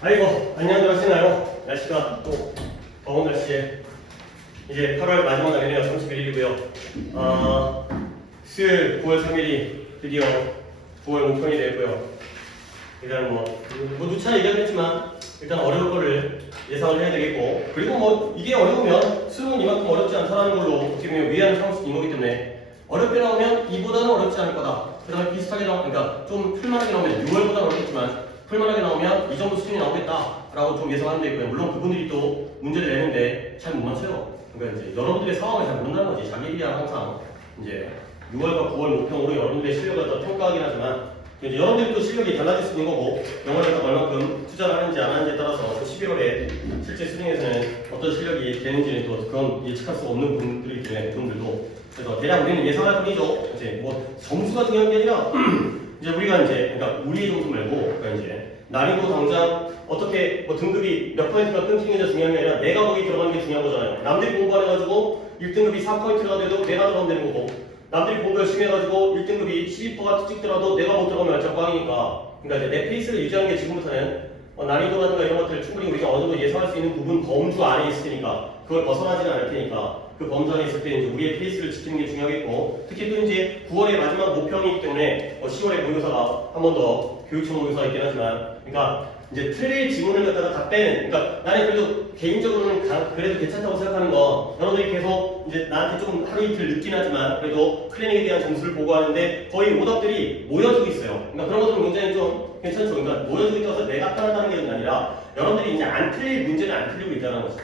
아이고, 안녕들 하시나요? 날씨가 또 더운 날씨에 이제 8월 마지막 날이네요. 31일이고요. 수요일 9월 3일이 드디어 9월 모평이 되고요. 일단 뭐 누차 얘기하겠지만 일단 어려울 거를 예상을 해야 되겠고, 그리고 뭐 이게 어려우면 수능은 이만큼 어렵지 않다는 걸로 어떻게 보면 위안을 삼을 수 있는 거기 때문에 어렵게 나오면 이보다는 어렵지 않을 거다. 그 다음에 비슷하게 나오면, 그러니까 좀 풀만하게 나오면 6월보다는 어렵겠지만 풀만하게 나오면 이 정도 수준이 나오겠다라고 좀 예상하면 되고요. 물론 그분들이 또 문제를 내는데 잘 못 맞춰요. 그러니까 이제 여러분들의 상황을 잘 모른다는 거지. 자기에 대한 항상 이제 6월과 9월 모평으로 여러분들의 실력을 더 평가하긴 하지만 이제 여러분들이 또 실력이 달라질 수 있는 거고, 영어를 얼마큼 투자를 하는지 안 하는지에 따라서 11월에 실제 수능에서는 어떤 실력이 되는지는 또 그건 예측할 수 없는 분들이기 때문에 그분들도, 그래서 대략 우리는 예상할 뿐이죠. 이제 뭐 점수가 중요한 게 아니라 이제 우리가 이제, 그러니까 우리의 점수 말고, 그러니까 이제 난이도 당장 어떻게 뭐 등급이 몇 포인트가 끊기는 게 중요한 게 아니라 내가 거기 들어가는 게 중요한 거잖아요. 남들이 공부 안 해가지고 1등급이 4포인트가 돼도 내가 들어가면 되는 거고, 남들이 공부 열심히 해가지고 1등급이 12%가 찍더라도 내가 못 들어가면 완전 꽝이니까. 그러니까 이제 내 페이스를 유지하는 게 지금부터는 난이도라든가 이런 것들을 충분히 우리가 어느 정도 예상할 수 있는 부분 범주 안에 있을 테니까, 그걸 벗어나지는 않을 테니까 그 범주 안에 있을 때 이제 우리의 페이스를 지키는 게 중요하겠고, 특히 또 이제 9월의 마지막 모평이기 때문에 10월에 모의고사가 한 번 더 교육청 모의고사가 있긴 하지만, 그러니까 이제 틀릴 지문을 갖다가 다 빼는, 그러니까 나는 그래도 개인적으로는 그래도 괜찮다고 생각하는 거, 여러분들이 계속 이제 나한테 좀 하루 이틀 늦긴 하지만 그래도 클리닉에 대한 점수를 보고하는데 거의 오답들이 모여지고 있어요. 그러니까 그런 것들은 굉장히 좀 괜찮죠. 그러니까 모여지고 있다고 해서 내가 편하다는 게 아니라 여러분들이 이제 안 틀릴 문제는 안 틀리고 있다는 거죠.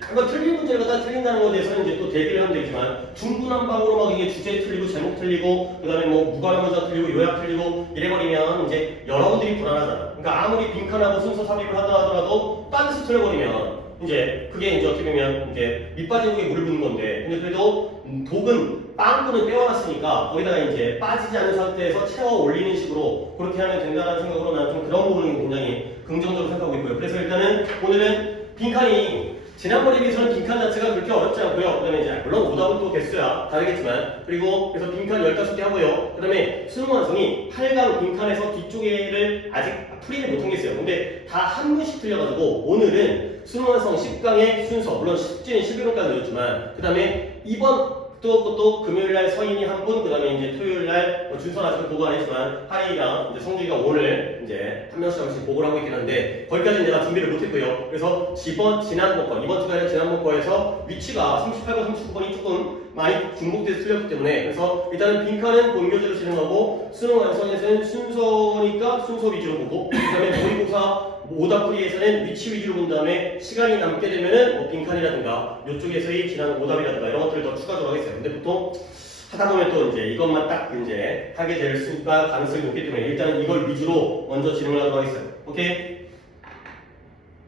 한번 틀린 문제를 갖다 틀린다는 것에 대해서는 이제 또 대비를 하면 되지만, 중구난방으로 막 이게 주제 틀리고 제목 틀리고 그다음에 뭐 무관문자 틀리고 요약 틀리고 이래버리면 이제 여러분들이 불안하잖아. 그러니까 아무리 빈칸하고 순서 삽입을 하더라도 딴 데서 틀려버리면 이제 그게 이제 어떻게 보면 이제 밑 빠진 독에 물을 붓는 건데, 근데 그래도 독은 빵꾸는 떼어놨으니까 거기다가 이제 빠지지 않은 상태에서 채워 올리는 식으로 그렇게 하면 된다는 생각으로 나는 좀 그런 부분은 굉장히 긍정적으로 생각하고 있고요. 그래서 일단은 오늘은 빈칸이 지난번에 비해서는 빈칸 자체가 그렇게 어렵지 않고요. 그 다음에 이제 물론 오답은 또 개수야 다르겠지만, 그리고 그래서 빈칸 15개 하고요. 그 다음에 수능 완성이 8강 빈칸에서 뒤쪽에를 아직 풀이를 못한 게 있어요. 근데 다 한 분씩 틀려가지고 오늘은 수능 완성 10강의 순서, 물론 10지는 11월까지 늘었지만 그 다음에 이번 또 금요일날 서인이 한 분, 그 다음에 이제 토요일날 준선 아직 보고 안 했지만 하이랑 이제 성주이가 오늘 이제 한 명씩 보고를 하고 있긴 한데 거기까지는 내가 준비를 못했고요. 그래서 지난번 거, 이번 주간에 지난번 거에서 위치가 38번, 39번이 조금 많이 중복돼서 틀렸기 때문에, 그래서 일단은 빈칸은 본교재로 진행하고 수능 완성에서는 순서니까 순서 위주로 보고, 그 다음에 모의고사 오답풀이에서는 위치 위주로 본 다음에 시간이 남게 되면은 뭐 빈칸이라든가 이쪽에서의 지난 오답이라든가 이런 것들을 더 추가적으로 하겠어요. 근데 보통 하다 보면 또 이제 이것만 딱 이제 하게 될 수가 가능성이 높기 때문에 일단은 이걸 위주로 먼저 진행을 하도록 하겠어요. 오케이?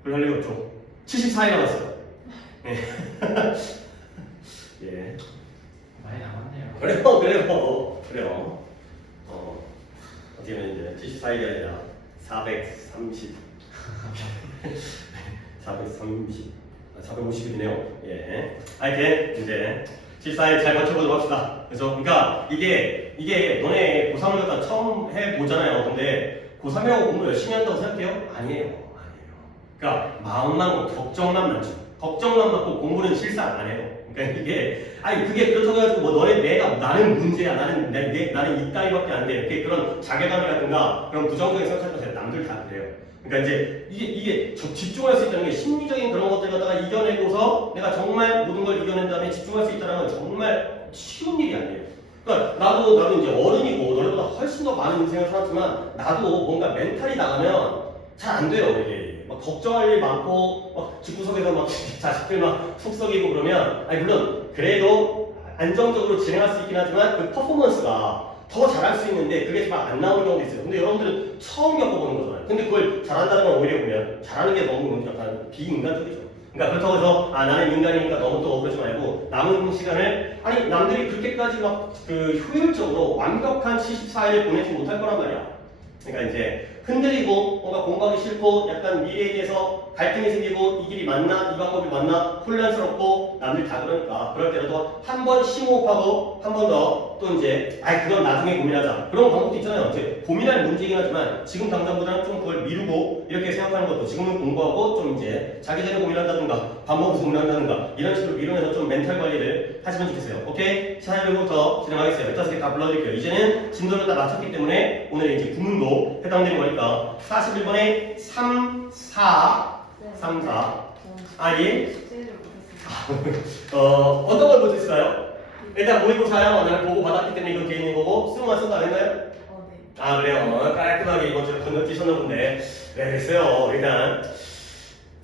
그럴 할 일이 없죠. 74일 남았어요. 네. 예. 많이 남았네요. 그래요. 어떻게 보면 이제 74일이 아니라 430. 450이네요. 예. 하여튼 이제 14일 잘 버텨보도록 합시다. 그래서 그러니까 이게 너네 고3을 갖다 처음 해보잖아요. 근데 고3이라고 공부 열심히 한다고 생각해요? 아니에요. 그러니까 마음만 걱정만 많죠. 걱정만 받고 공부는 실상 안 해요. 그러니까 이게 그게 그렇다고 해가지고 뭐 나는 문제야, 나는 이따위밖에 안 돼, 이렇게 그런 자괴감이라든가 그런 부정적인 생각하지 마세요. 남들 다 그래요. 그러니까 이제 이게 집중할 수 있다는 게 심리적인 그런 것들 갖다가 이겨내고서 내가 정말 모든 걸 이겨낸 다음에 집중할 수 있다는 건 정말 쉬운 일이 아니에요. 그러니까 나도 이제 어른이고 너네보다 훨씬 더 많은 인생을 살았지만 나도 뭔가 멘탈이 나가면 잘 안 돼요. 이게 막 걱정할 일 많고 막 집구석에서 막 자식들 막 속썩이고 그러면, 물론 그래도 안정적으로 진행할 수 있긴 하지만 그 퍼포먼스가 더 잘할 수 있는데 그게 막 안 나오는 경우도 있어요. 근데 여러분들은 처음 겪어보는 거잖아요. 근데 그걸 잘한다는 건 오히려 보면 잘하는 게 너무 약간 비인간적이죠. 그러니까 그렇다고 해서 나는 인간이니까 너무 또 그러지 말고 남은 시간을, 남들이 그렇게까지 막 그 효율적으로 완벽한 74일을 보내지 못할 거란 말이야. 그러니까 이제 흔들리고 뭔가 공부하기 싫고 약간 미래에 대해서 갈등이 생기고 이 길이 맞나 이 방법이 맞나 혼란스럽고 남들 다 그러니까 그럴 때라도 한 번 심호흡하고 한 번 더 또 이제 그건 나중에 고민하자 그런 방법도 있잖아요. 이제 고민할 문제이긴 하지만 지금 당장보다는 좀 그걸 미루고 이렇게 생각하는 것도 지금은 공부하고 좀 이제 자기 전에 고민한다든가 밥 먹어서 고민한다든가 이런 식으로 미루면서 좀 멘탈 관리를 하시면 좋겠어요. 오케이? 자, 1부터 진행하겠어요. 15개 다 불러드릴게요. 이제는 진도를 다 맞췄기 때문에 오늘 이제 구문도 해당되는 거니까 41번에 3, 4 3, 4 예? 숙제를 못했습니다. 어떤 걸 못했을까요? 일단 모의고사야 오늘 보고 받았기 때문에 이건 돼 있는 거고 수능만 쓴다 안 했나요? 네. 그래요. 깔끔하게 이번 주에 건너뛰셨나 본데 됐어요. 일단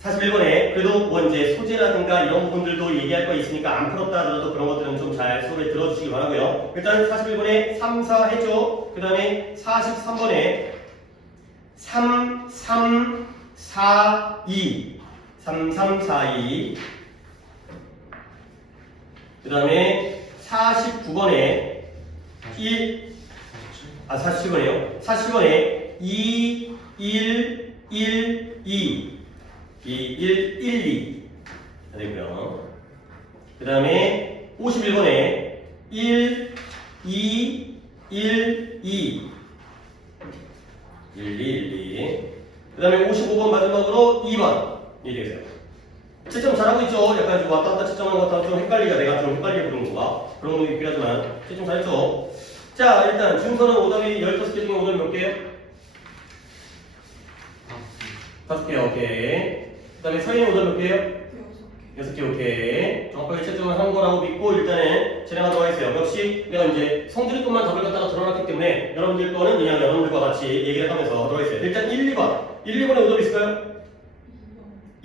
41번에 그래도 뭐 이제 소재라든가 이런 부분들도 얘기할 거 있으니까 안 풀었다 하더라도 그런 것들은 좀 잘 소리를 들어주시기 바라고요. 일단 41번에 3, 4 했죠. 그 다음에 43번에 3, 3, 4, 2 3, 3, 4, 2 그 다음에 49번에 47번이에요. 47번에 2, 1, 1, 2 2, 1, 1, 2 되고요. 그 다음에 51번에 1, 2, 1, 2 1, 2, 1, 2 그 다음에 55번 마지막으로 2번 이 되겠어요. 채점 잘하고 있죠? 약간 좀 왔다 갔다 채점하는 것 같아서 좀 헷갈리가 내가 좀 헷갈리게 부르는 건가? 그런 것도 있긴 하지만 채점 잘했죠? 자, 일단 준서는 오답이 15개 중에 오늘 몇 개요? 5개, 오케이. 그 다음에 서인이 오답 몇 개요? 6개, 오케이. 정확하게 채점을 한 거라고 믿고 일단은 진행하도록 하겠어요. 역시 내가 이제 성질의 것만 답을 갖다가 들어놨기 때문에 여러분들 거는 그냥 여러분들과 같이 얘기를 하면서 하도록 하겠어요. 일단 1, 2번. 1, 2번에 오답 있을까요?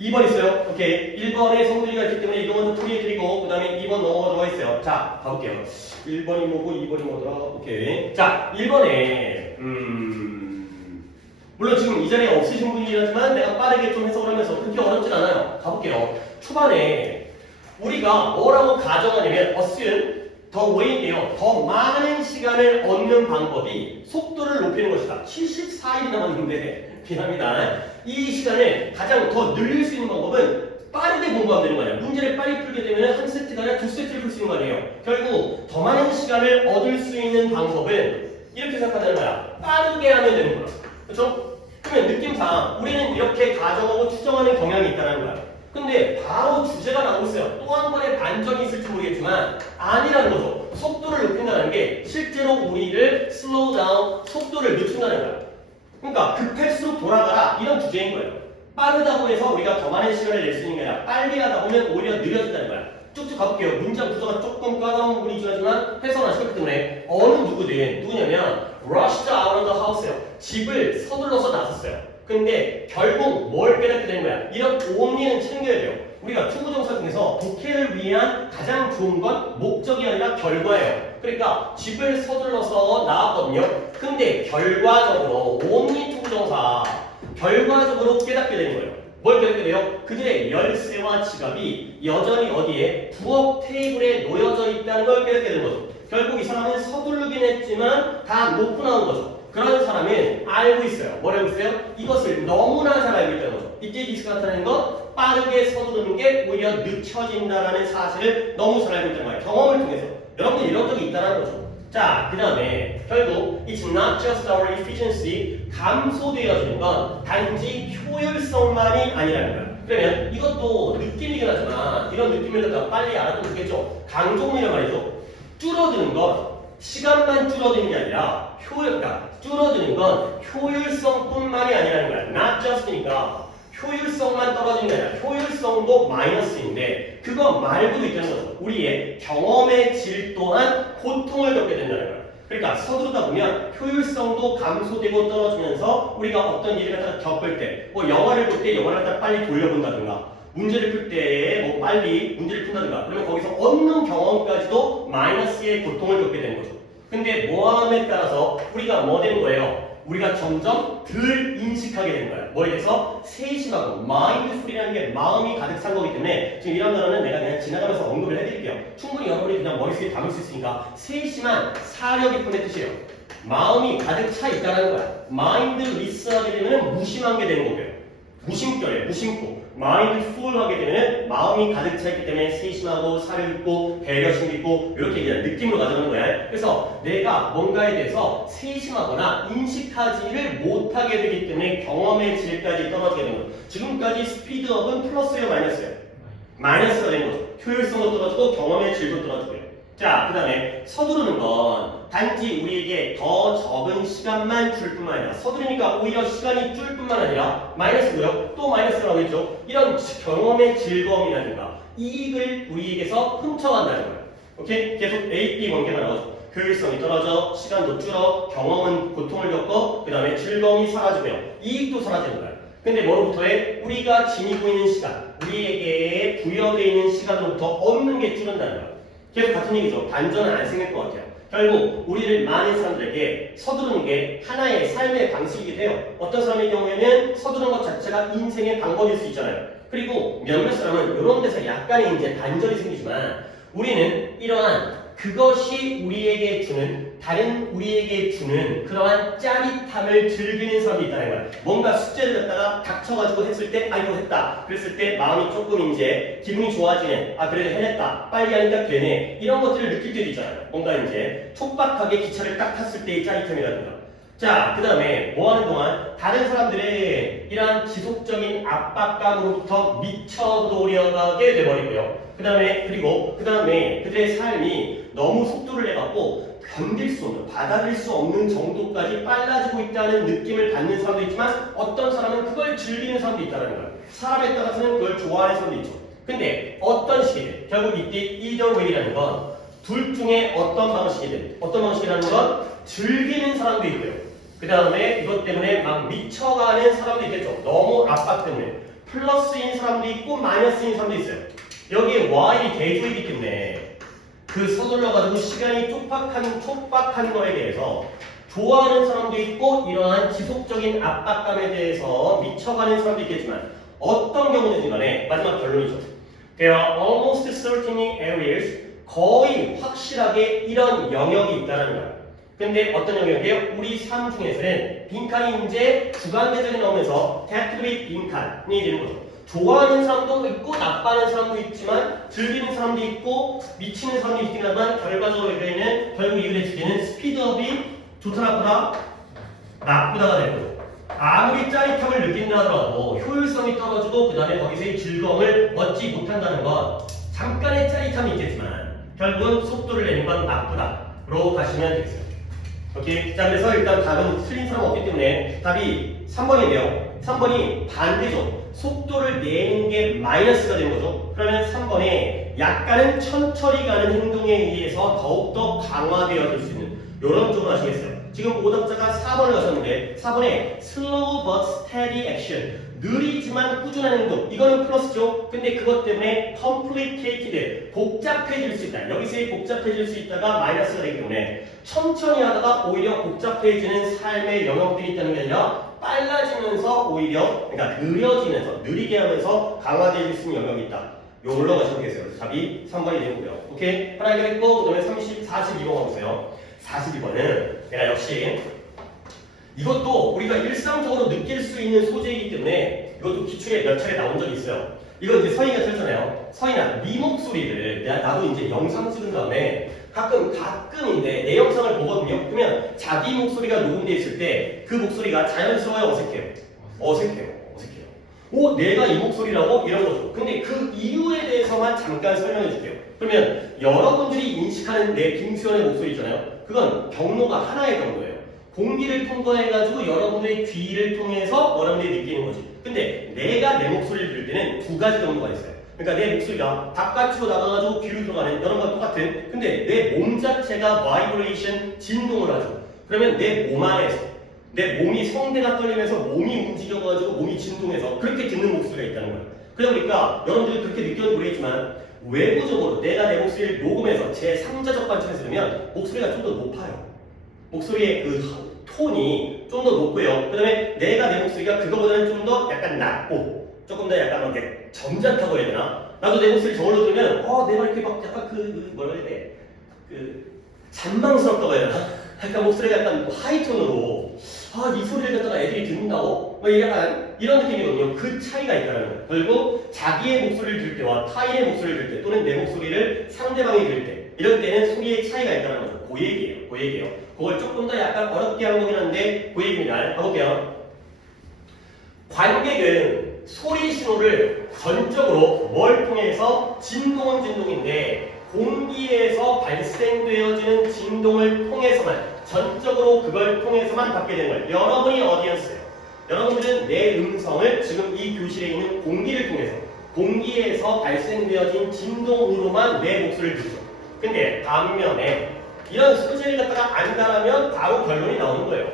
2번 있어요. 오케이. 1번에 성질이가 있기 때문에 이거 먼저 풀이해드리고 그 다음에 2번 넘어가도록 하겠어요. 자, 가볼게요. 1번이 뭐고 2번이 뭐더라? 오케이. 자, 1번에 물론 지금 이 자리에 없으신 분이라지만 내가 빠르게 좀 해석을 하면서 그렇게 어렵진 않아요. 가볼게요. 초반에 우리가 뭐라고 가정하냐면 assume 더 way인데요. 더 많은 시간을 얻는 방법이 속도를 높이는 것이다. 74일이 남았는데 미안합니다. 이 시간을 가장 더 늘릴 수 있는 방법은 빠르게 공부하면 되는 거 아니에요. 문제를 빨리 풀게 되면 한 세트가 아니라 두 세트를 풀 수 있는 거 아니에요. 결국 더 많은 시간을 얻을 수 있는 방법은 이렇게 생각하는 거야. 빠르게 하면 되는 거야. 그렇죠? 그러면 느낌상 우리는 이렇게 가정하고 추정하는 경향이 있다는 거야. 근데 바로 주제가 나오고 있어요. 또 한 번의 반전이 있을지 모르겠지만 아니라는 거죠. 속도를 높인다는 게 실제로 우리를 slow down, 속도를 늦춘다는 거야. 그러니까 급할수록 돌아가라 이런 주제인 거예요. 빠르다고 해서 우리가 더 많은 시간을 낼 수 있는 게 아니라 빨리 하다 보면 오히려 느려진다는 거야. 쭉쭉 가볼게요. 문장 구조가 조금 까다로운 부분이 있지만 해석은 하시기 때문에 어느 누구냐면 rushed out of the house예요. 집을 서둘러서 나섰어요. 근데 결국 뭘 깨닫게 되는 거야? 이런 only는 챙겨야 돼요. 우리가 투부정사 중에서 독해를 위한 가장 좋은 건 목적이 아니라 결과예요. 그러니까 집을 서둘러서 나왔거든요. 근데 결과적으로 only 투부정사 결과적으로 깨닫게 되는 거예요. 뭘 깨닫게 돼요? 그들의 열쇠와 지갑이 여전히 어디에? 부엌 테이블에 놓여져 있다는 걸 깨닫게 되는 거죠. 결국 이 사람은 서두르긴 했지만 다 놓고 나온 거죠. 그런 사람은 알고 있어요. 뭘 알고 있어요? 이것을 너무나 잘 알고 있다는 거죠. 이때 디스가 나타나는 건 빠르게 서두르는 게 오히려 늦춰진다는 사실을 너무 잘 알고 있다는 거예요. 경험을 통해서. 여러분들 이런 적이 있다는 거죠. 자, 그 다음에 결국 It's not just our efficiency 감소되어지는 건 단지 효율성만이 아니라는 거예요. 그러면 이것도 느낌이긴 하지만 이런 느낌을 갖다 빨리 알아도 좋겠죠. 강조문이란 말이죠. 줄어드는 건 시간만 줄어드는 게 아니라 그러니까 줄어드는 건 효율성뿐만이 아니라는 거야. not just니까 효율성만 떨어지는 게 아니라 효율성도 마이너스인데 그거 말고도 있다는 거죠. 우리의 경험의 질 또한 고통을 겪게 된다는 거야. 그러니까 서두르다 보면 효율성도 감소되고 떨어지면서 우리가 어떤 일을 갖다가 겪을 때 뭐 영화를 볼 때 영화를 갖다 빨리 돌려본다든가 문제를 풀 때 뭐 빨리 문제를 푼다든가 그러면 거기서 얻는 경험까지도 마이너스의 고통을 겪게 되는 거죠. 근데 모함에 따라서 우리가 뭐 되는 거예요? 우리가 점점 덜 인식하게 되는 거예요. 뭐에 대해서? 세심하고 마인드풀이라는 게 마음이 가득 찬 거기 때문에 지금 이런 단어는 내가 그냥 지나가면서 언급을 해드릴게요. 충분히 여러분이 그냥 머릿속에 담을 수 있으니까 세심한 사려 깊은의 뜻이에요. 마음이 가득 차 있다는 거야. 마인드 리스하게 되면 무심한 게 되는 거고요. 무심결에 무심코 mindful 하게 되면 마음이 가득 차 있기 때문에 세심하고 사려 있고 배려심 있고 이렇게 그냥 느낌으로 가져가는 거야. 그래서 내가 뭔가에 대해서 세심하거나 인식하지를 못하게 되기 때문에 경험의 질까지 떨어지게 되는 거죠. 지금까지 스피드업은 플러스예요, 마이너스예요? 마이너스가 된 거죠. 효율성도 떨어지고 경험의 질도 떨어지고요. 자, 그 다음에 서두르는 건 단지 우리에게 더 적은 시간만 줄 뿐만 아니라 서두르니까 오히려 시간이 줄 뿐만 아니라 마이너스고요. 또 마이너스가 나오겠죠. 이런 경험의 즐거움이라든가 이익을 우리에게서 훔쳐간다는 거예요. 오케이? 계속 A, B 관계가 나오죠. 효율성이 떨어져, 시간도 줄어, 경험은 고통을 겪고 그 다음에 즐거움이 사라지고요. 이익도 사라지는 거예요. 근데 뭐로부터 해? 우리가 지니고 있는 시간, 우리에게 부여되어 있는 시간으로부터 얻는 게 줄어든다는 거예요. 계속 같은 얘기죠. 반전은 안 생길 것 같아요. 결국 우리를 많은 사람들에게 서두르는 게 하나의 삶의 방식이기도 해요. 어떤 사람의 경우에는 서두르는 것 자체가 인생의 방법일 수 있잖아요. 그리고 몇몇 사람은 이런 데서 약간의 이제 반전이 생기지만 우리는 이러한 그것이 우리에게 주는 다른 우리에게 주는 그러한 짜릿함을 즐기는 사람이 있다는 거야. 뭔가 숙제를 갖다가 닥쳐가지고 했을 때 이거 했다. 그랬을 때 마음이 조금 이제 기분이 좋아지네. 그래도 해냈다. 빨리 하니까 되네. 이런 것들을 느낄 때도 있잖아요. 뭔가 이제 촉박하게 기차를 딱 탔을 때의 짜릿함이라든가. 자, 그 다음에 뭐 하는 동안 다른 사람들의 이러한 지속적인 압박감으로부터 미쳐 도려가게 돼버리고요. 그 다음에 그들의 삶이 너무 속도를 내갖고 견딜 수 없는, 받아들일 수 없는 정도까지 빨라지고 있다는 느낌을 받는 사람도 있지만 어떤 사람은 그걸 즐기는 사람도 있다는 거예요. 사람에 따라서는 그걸 좋아하는 사람도 있죠. 근데 어떤 식이든 결국 이때 either way라는 건 둘 중에 어떤 방식이라는 건 즐기는 사람도 있고요. 그 다음에 이것 때문에 막 미쳐가는 사람도 있겠죠. 너무 압박 때문에 플러스인 사람도 있고 마이너스인 사람도 있어요. 여기에 Y이 대조이기 때문에 그 서둘러가지고 시간이 촉박한 거에 대해서 좋아하는 사람도 있고 이러한 지속적인 압박감에 대해서 미쳐가는 사람도 있겠지만 어떤 경우든지 간에 마지막 결론이죠. There are almost certainly areas 거의 확실하게 이런 영역이 있다는 거예요. 근데 어떤 영역이에요? 우리 삶 중에서는 빈칸이 이제 주관대절이 나오면서 대학급이 빈칸이 되는 거죠. 좋아하는 사람도 있고 나빠하는 사람도 있지만 즐기는 사람도 있고 미치는 사람도 있긴 하지만 결과적으로 이거에는 결국 이글의 주제는 스피드업이 좋다 나쁘다가 될 거죠. 아무리 짜릿함을 느낀다 하더라도 효율성이 떨어지고 그 다음에 거기서의 즐거움을 얻지 못한다는 건 잠깐의 짜릿함이 있겠지만 결국은 속도를 내는 건 나쁘다로 가시면 되겠어요. 오케이? 자, 그래서 일단 답은 틀린 사람 없기 때문에 답이 3번인데요. 3번이 반대죠. 속도를 내는 게 마이너스가 되는 거죠. 그러면 3번에 약간은 천천히 가는 행동에 의해서 더욱더 강화되어질 수 있는 이런 쪽으로 하시겠어요. 지금 오답자가 4번을 가셨는데 4번에 slow but steady action 느리지만 꾸준한 행동 이거는 플러스죠. 근데 그것 때문에 complicated 복잡해질 수 있다. 여기서의 복잡해질 수 있다가 마이너스가 되기 때문에 천천히 하다가 오히려 복잡해지는 삶의 영역들이 있다는 게 아니라 빨라지면서 오히려 그러니까 느려지면서 느리게 하면서 강화될 수 있는 영역이 있다. 요걸로 가시면 되겠어요. 그래서 답이 3번이 되고요. 오케이? 하나 해결했고 그 다음에 42번 가보세요. 42번은 내가 역시 이것도 우리가 일상적으로 느낄 수 있는 소재이기 때문에 이것도 기출에 몇 차례 나온 적이 있어요. 이거 이제 서희가 틀잖아요. 서희나 네 목소리를 나도 이제 영상 찍은 다음에 가끔인데 내 영상을 보거든요. 그러면 자기 목소리가 녹음되어 있을 때 그 목소리가 자연스러워요, 어색해요. 오, 내가 이 목소리라고? 이런 거죠. 근데 그 이유에 대해서만 잠깐 설명해 줄게요. 그러면 여러분들이 인식하는 내 김수현의 목소리 있잖아요. 그건 경로가 하나의 경로예요. 공기를 통과해가지고 여러분들의 귀를 통해서 여러분들이 느끼는 거지. 근데 내가 내 목소리를 들을 때는 두 가지 경로가 있어요. 그러니까 내 목소리가 바깥으로 나가가지고 귀로 들어가는 이런 거랑 똑같은. 근데 내 몸 자체가 바이브레이션 진동을 하죠. 그러면 내 몸 안에서 내 몸이 성대가 떨리면서 몸이 움직여가지고 몸이 진동해서 그렇게 듣는 목소리가 있다는 거예요. 그러다 보니까 여러분들이 그렇게 느껴도 모르겠지만 외부적으로 내가 내 목소리를 녹음해서 제 3자적 관점에서 들으면 목소리가 좀 더 높아요. 목소리의 그 톤이 좀 더 높고요. 그 다음에 내가 내 목소리가 그거보다는 좀 더 약간 낮고 조금 더 약간 이렇게 점잖다고 해야 되나? 나도 내 목소리 저걸로 들으면 내가 이렇게 막 약간 뭐라 해야 돼? 잔망스럽다고 해야 되나? 약간 목소리가 약간 하이톤으로 이 소리를 갖다가 애들이 듣는다고? 뭐 약간 이런 느낌이거든요. 그 차이가 있다는 거예요. 결국 자기의 목소리를 들을 때와 타인의 목소리를 들을 때 또는 내 목소리를 상대방이 들을 때 이럴 때는 소리의 차이가 있다는 거죠. 그 얘기예요. 그 얘기예요. 그걸 조금 더 약간 어렵게 한 거긴 한데 그 얘기입니다. 가볼게요. 관객은 소리 신호를 전적으로 뭘 통해서 진동은 진동인데 공기에서 발생되어지는 진동을 통해서만 전적으로 그걸 통해서만 받게 되는 거예요. 여러분이 어디였어요? 여러분들은 내 음성을 지금 이 교실에 있는 공기를 통해서 공기에서 발생되어진 진동으로만 내 목소리를 듣죠. 근데 반면에 이런 소재를 갖다가 안다라면 바로 결론이 나오는 거예요.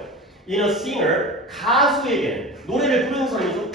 In a singer, 가수에게는 노래를 부르는 사람이죠.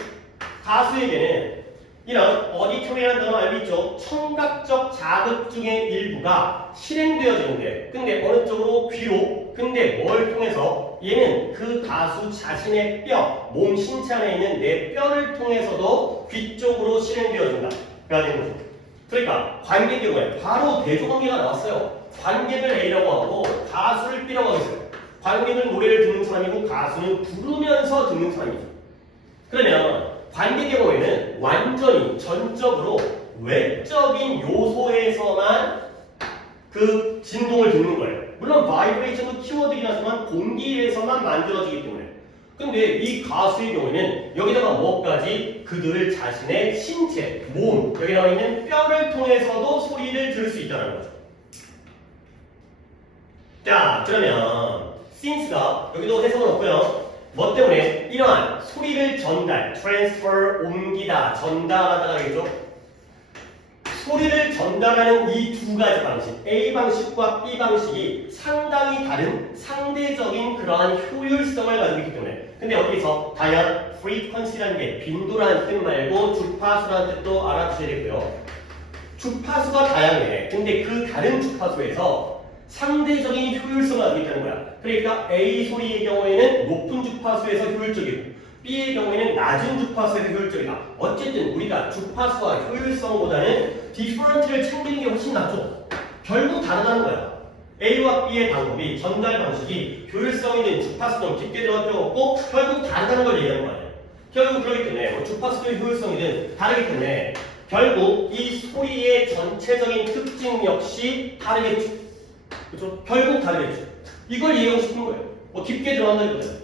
가수에게는 이런 어디토리라는 단어 알고 있죠? 청각적 자극 중의 일부가 실행되어지는데 근데 어느 쪽으로? 귀로. 근데 뭘 통해서? 얘는 그 가수 자신의 뼈, 몸 신체 안에 있는 내 뼈를 통해서도 귀 쪽으로 실행되어진다. 그래야 되는 거죠. 그러니까 관객의 경우에 바로 대조관계가 나왔어요. 관객을 A라고 하고 가수를 B라고 하겠어요. 관객은 노래를 듣는 사람이고 가수는 부르면서 듣는 사람이죠. 그러면 관객의 경우에는 완전히 전적으로 외적인 요소에서만 그 진동을 듣는 거예요. 물론 바이브레이션도 키워드이긴 하지만 공기에서만 만들어지기 때문에. 근데 이 가수의 경우에는 여기다가 뭐까지 그들 자신의 신체, 몸, 여기 나와 있는 뼈를 통해서도 소리를 들을 수 있다는 거죠. 자, 그러면 since가 여기도 해석은 없고요. 뭐 때문에 이러한 소리를 전달, transfer, 옮기다, 전달하다가 되겠죠? 소리를 전달하는 이 두 가지 방식, A 방식과 B 방식이 상당히 다른 상대적인 그러한 효율성을 가지고 있기 때문에. 근데 여기서 다양 frequency라는 게 빈도라는 뜻 말고 주파수라는 뜻도 알아두셔야 되고요. 주파수가 다양해. 근데 그 다른 주파수에서 상대적인 효율성을 가지고 있다는 거야. 그러니까 A 소리의 경우에는 높은 주파수에서 효율적이고 B의 경우에는 낮은 주파수에서 효율적이다. 어쨌든 우리가 주파수와 효율성보다는 디퍼런트를 챙기는 게 훨씬 낫죠. 결국 다르다는 거야. A와 B의 방법이 전달 방식이 효율성 있는 주파수 좀 깊게 들어갈 필요가 없고 결국 다르다는 걸 얘기하는 거 아니에요. 결국 그렇기 때문에 뭐 주파수의 효율성이든 다르기 때문에 결국 이 소리의 전체적인 특징 역시 다르겠죠. 그렇죠? 결국 다르겠죠. 이걸 이해하고 싶은 거예요. 뭐 깊게 들어간다기보다는.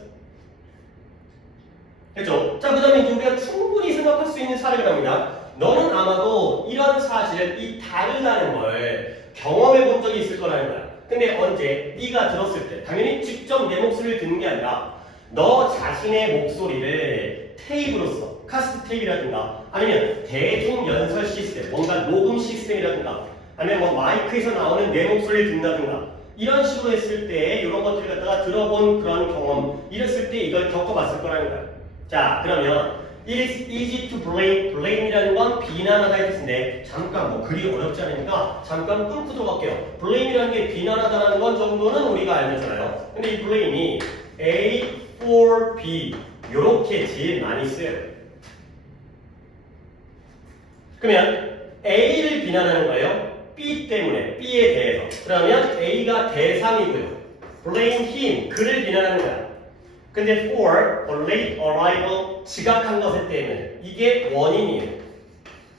됐죠? 자, 그 다음에 이제 우리가 충분히 생각할 수 있는 사례가 나옵니다. 너는 아마도 이런 사실을, 이 다르다는 걸 경험해 본 적이 있을 거라는 거야. 근데 언제? 네가 들었을 때. 당연히 직접 내 목소리를 듣는 게 아니라 너 자신의 목소리를 테이프로서, 카스트 테이프라든가 아니면 대중 연설 시스템, 뭔가 녹음 시스템이라든가 아니면 뭐 마이크에서 나오는 내 목소리를 듣는다든가 이런 식으로 했을 때 이런 것들을 갖다가 들어본 그런 경험, 이랬을 때 이걸 겪어봤을 거라는 거야. 자, 그러면 it is easy to blame, blame이라는 건 비난하다의 뜻인데 잠깐 뭐 글이 어렵지 않으니까 잠깐 끊고 들어갈게요. blame이라는 게 비난하다라는 건 정도는 우리가 알면서요. 근데 이 blame이 A for B 요렇게 제일 많이 쓰여요. 그러면 A를 비난하는 거예요. B 때문에, B에 대해서. 그러면 A가 대상이고요. blame him, 그를 비난하는 거야. 근데 for, late arrival, 지각한 것에 때문에 이게 원인이에요.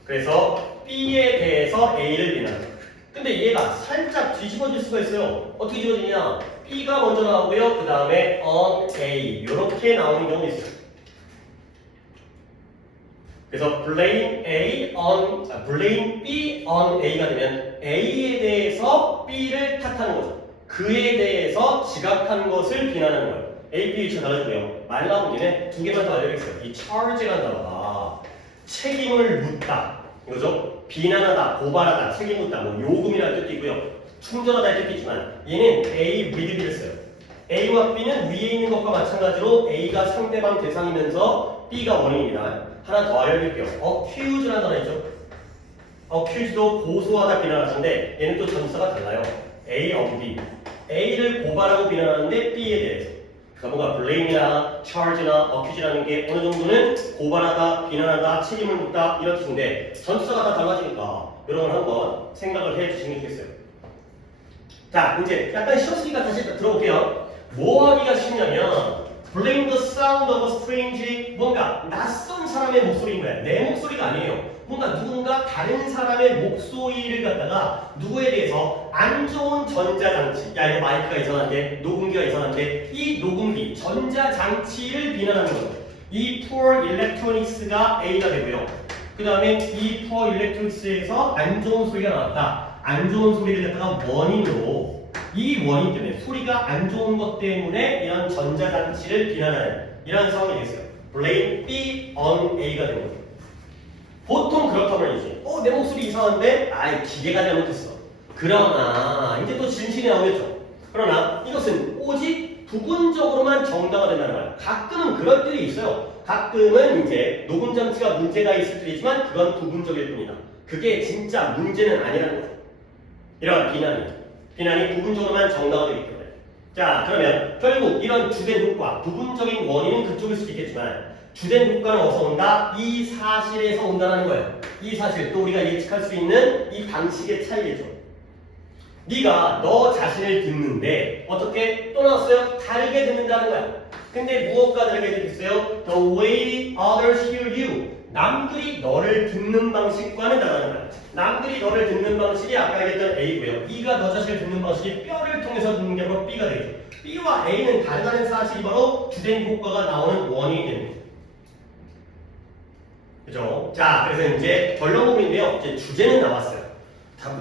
그래서 B에 대해서 A를 비난해요. 근데 얘가 살짝 뒤집어질 수가 있어요. 어떻게 뒤집어지냐? B가 먼저 나오고요. 그 다음에 on A 이렇게 나오는 경우가 있어요. 그래서 blame B on A가 되면 A에 대해서 B를 탓하는 거죠. 그에 대해서 지각한 것을 비난하는 거예요. A, B 위치가 달라지고요. 말 나온 김에 두 개만 더 알려드리겠어요. 이 charge라는 단어가 책임을 묻다 이거죠. 비난하다, 고발하다, 책임 묻다, 뭐 요금이라는 뜻도 있고요. 충전하다의 뜻도 있지만 얘는 A with B를 써요. A와 B는 위에 있는 것과 마찬가지로 A가 상대방 대상이면서 B가 원인입니다. 하나 더 알려드릴게요. accuse라는 단어 있죠. accuse도 고소하다, 비난하는데 얘는 또 전사가 달라요. A of B. A를 고발하고 비난하는데 B에 대해서. 그러니까 뭔가 blame이나 charge나 accuse라는 게 어느 정도는 고발하다, 비난하다, 책임을 묻다 이런 뜻인데 전치사가 다 달라지니까 이런 걸 한번 생각을 해 주시면 좋겠어요. 자, 이제 약간 쉬었으니까 다시 들어볼게요. 뭐 하기가 쉽냐면 Blame the sound of a strange 뭔가 낯선 사람의 목소리인 거야. 내 목소리가 아니에요. 뭔가 누군가 다른 사람의 목소리를 갖다가 누구에 대해서 안 좋은 전자장치, 야 이거 마이크가 이상한데 녹음기가 이상한데 이 녹음기, 전자장치를 비난하는 거죠. 이 poor electronics가 A가 되고요. 그 다음에 이 poor electronics에서 안 좋은 소리가 나왔다. 안 좋은 소리를 갖다가 원인으로 이 원인 때문에 소리가 안 좋은 것 때문에 이런 전자장치를 비난하는 이런 상황이 되겠어요. Blame B on A가 되는 거죠. 보통 그렇다면 이제 내 목소리 이상한데 아이 기계가 잘못했어. 그러나 이제 또 진실이 나오겠죠. 그러나 이것은 오직 부분적으로만 정당화 된다는 거야. 가끔은 그럴 때도 있어요. 가끔은 이제 녹음 장치가 문제가 있을 때도 있지만 그건 부분적일 뿐이다. 그게 진짜 문제는 아니라는 거죠. 이런 비난이 부분적으로만 정당화되기 때문에. 자, 그러면 결국 이런 주된 효과, 부분적인 원인은 그쪽일 수도 있겠지만 주된 효과는 어디서 온다? 이 사실에서 온다는 거예요. 이 사실, 또 우리가 예측할 수 있는 이 방식의 차이겠죠. 네가 너 자신을 듣는데 어떻게 또 나왔어요? 다르게 듣는다는 거야. 근데 무엇과 다르게 듣겠어요? The way others hear you. 남들이 너를 듣는 방식과는 다르다는 거야. 남들이 너를 듣는 방식이 아까 얘기했던 A고요. B가 너 자신을 듣는 방식이 뼈를 통해서 듣는 게 바로 B가 되겠죠. B와 A는 다르다는 사실이 바로 주된 효과가 나오는 원인이 되는 거죠. 그죠? 자, 그래서 이제 결론부분인데요. 이제 주제는 나왔어요.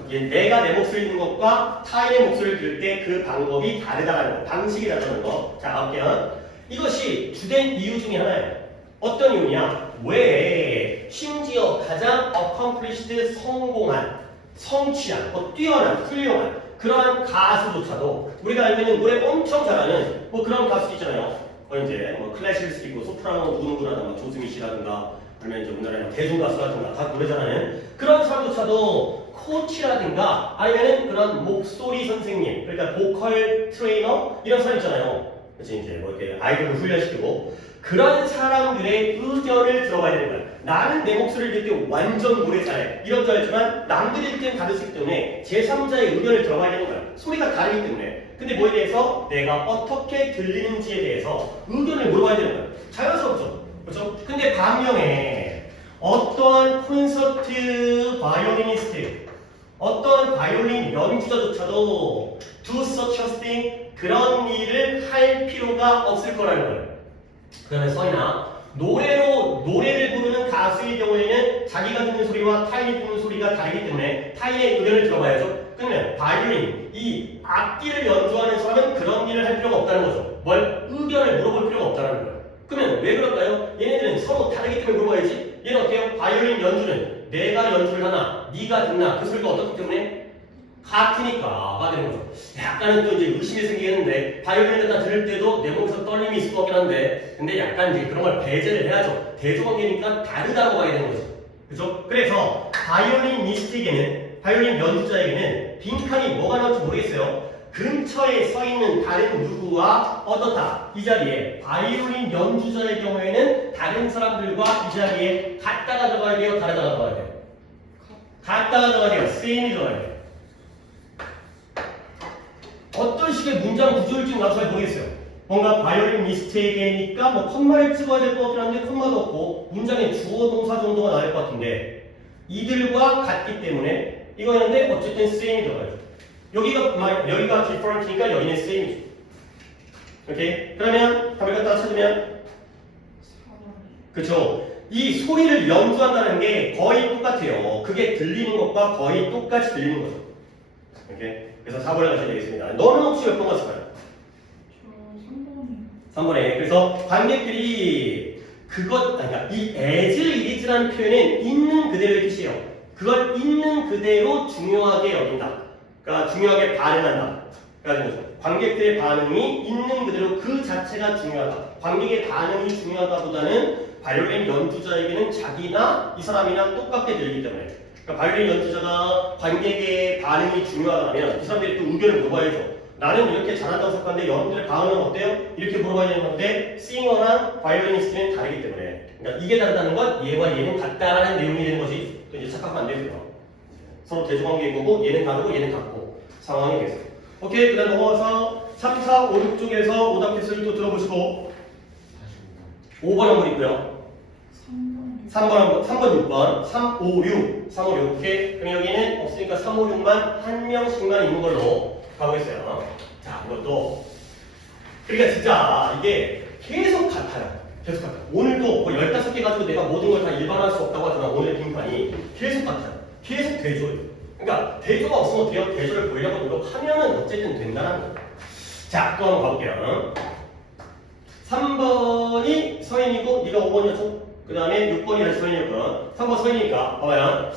내가 내 목소리 듣는 것과 타인의 목소리를 들을 때 그 방법이 다르다는 거, 방식이 다르다는 거. 자, 가볼게요. 이것이 주된 이유 중에 하나예요. 어떤 이유냐? 왜 심지어 가장 accomplished 성공한, 성취한, 뛰어난, 훌륭한 그러한 가수조차도 우리가 알고 있는 노래 엄청 잘하는 그런 가수 있잖아요. 이제 클래식일 수도 있고 소프라노 누구누구라든가 조승희 씨라든가 아니면 이제 우리나라의 대중가수라든가 다 노래 잘하는 그런 사람조차도 코치라든가 아니면은 그런 목소리 선생님, 그러니까 보컬 트레이너 이런 사람 있잖아요. 그치 이제 이렇게 아이돌을 훈련시키고 그런 사람들의 의견을 들어봐야 되는 거야. 나는 내 목소리를 들을 때 완전 노래 잘해. 이런 줄 알지만 남들이 들을 때는 다르기 때문에 제3자의 의견을 들어봐야 되는 거야. 소리가 다르기 때문에. 근데 뭐에 대해서 내가 어떻게 들리는지에 대해서 의견을 물어봐야 되는 거야. 자연스럽죠. 그렇죠? 근데 반면에 어떠한 콘서트 바이올리니스트, 어떤 바이올린 연주자조차도 do such a thing 그런 일을 할 필요가 없을 거라는 거예요. 그러면 서이나 노래를 부르는 가수의 경우에는 자기가 듣는 소리와 타인이 듣는 소리가 다르기 때문에 타인의 의견을 들어봐야죠. 그러면 바이올린, 이 악기를 연주하는 사람은 그런 일을 할 필요가 없다는 거죠. 뭘? 의견을 물어볼 필요가 없다는 거예요. 그러면 왜 그럴까요? 얘네들은 서로 다르기 때문에 물어봐야지. 얘는 어때요? 바이올린 연주는 내가 연주를 하나, 네가 듣나 그 소리가 어떻기 때문에? 같으니까가 되는 거죠. 약간은 또 이제 의심이 생기겠는데 바이올린을 다 들을 때도 내 몸에서 떨림이 있을 것 같긴 한데 근데 약간 이제 그런 걸 배제를 해야죠. 대조관계니까 다르다고 봐야 되는 거죠. 그죠? 그래서 바이올린 연주자에게는 빈칸이 뭐가 나올지 모르겠어요. 근처에 서 있는 다른 누구와 어떻다. 이 자리에 바이올린 연주자의 경우에는 다른 사람들과 이 자리에 같다가 들어가야 돼요? 다르다가 들어가야 돼요? 같다가 들어가야 돼요. 세임이 들어가야 돼요. 어떤 식의 문장 구조일지 나도 잘 모르겠어요. 뭔가 바이올리니스트에게니까 컴마를 찍어야 될 것 같긴 한데 컴마도 없고 문장에 주어 동사 정도가 나올 것 같은데 이들과 같기 때문에 이거였는데 어쨌든 same이 들어가요. 여기가 different니까 여기는 same이죠. 오케이? 그러면 답을 갖다가 찾으면 그쵸? 이 소리를 연주한다는 게 거의 똑같아요. 그게 들리는 것과 거의 똑같이 들리는 거죠. 오케이? 그래서 4번에 가셔야 되겠습니다. 너는 혹시 몇 번 갔을까요? 저 3번이요. 3번에. 그래서 관객들이 그러니까 이 as it is라는 표현은 있는 그대로의 뜻이에요. 그걸 있는 그대로 중요하게 여긴다. 그러니까 중요하게 반응한다. 그러니까 관객들의 반응이 있는 그대로 그 자체가 중요하다. 관객의 반응이 중요하다보다는 바이올린 연주자에게는 자기나 이 사람이나 똑같게 들리기 때문에 그러니까 바이올린 연주자가 관객의 반응이 중요하다면 그 사람들이 또 의견을 물어봐야죠. 나는 이렇게 잘한다고 생각하는데 여러분들의 반응은 어때요? 이렇게 물어봐야 되는 건데 싱어나 바이올리니스트는 다르기 때문에 그러니까 이게 다르다는 건 얘와 얘는 같다라는 내용이 되는 거지. 또 이제 착각하면 안 되고요. 서로 대조관계인 거고 얘는 다르고 얘는 같고 상황이 되겠어요. 오케이, 그 다음 넘어가서 3, 4, 5, 6 쪽에서 오답 개수를 또 들어보시고 5번 한번 있고요. 3번, 6번, 3, 5, 6, 3, 5, 6. 오케이. 그럼 여기는 없으니까 3, 5, 6만 한 명씩만 있는 걸로 가보겠어요. 자, 이것도. 그러니까 진짜 이게 계속 같아요. 계속 같아요. 오늘도 거의 15개 가지고 내가 모든 걸 다 일반화할 수 없다고 하잖아. 오늘의 빈칸이. 계속 같아요. 계속 대조예요. 그러니까 대조가 없으면 어때요? 대조를 보려고 노력하면은 어쨌든 된다는 거예요. 자, 또 한번 가볼게요. 3번이 서인이고 네가 5번이었죠? 그 다음에 6번이 다시 서인이었고 3번 서인이니까 봐봐요.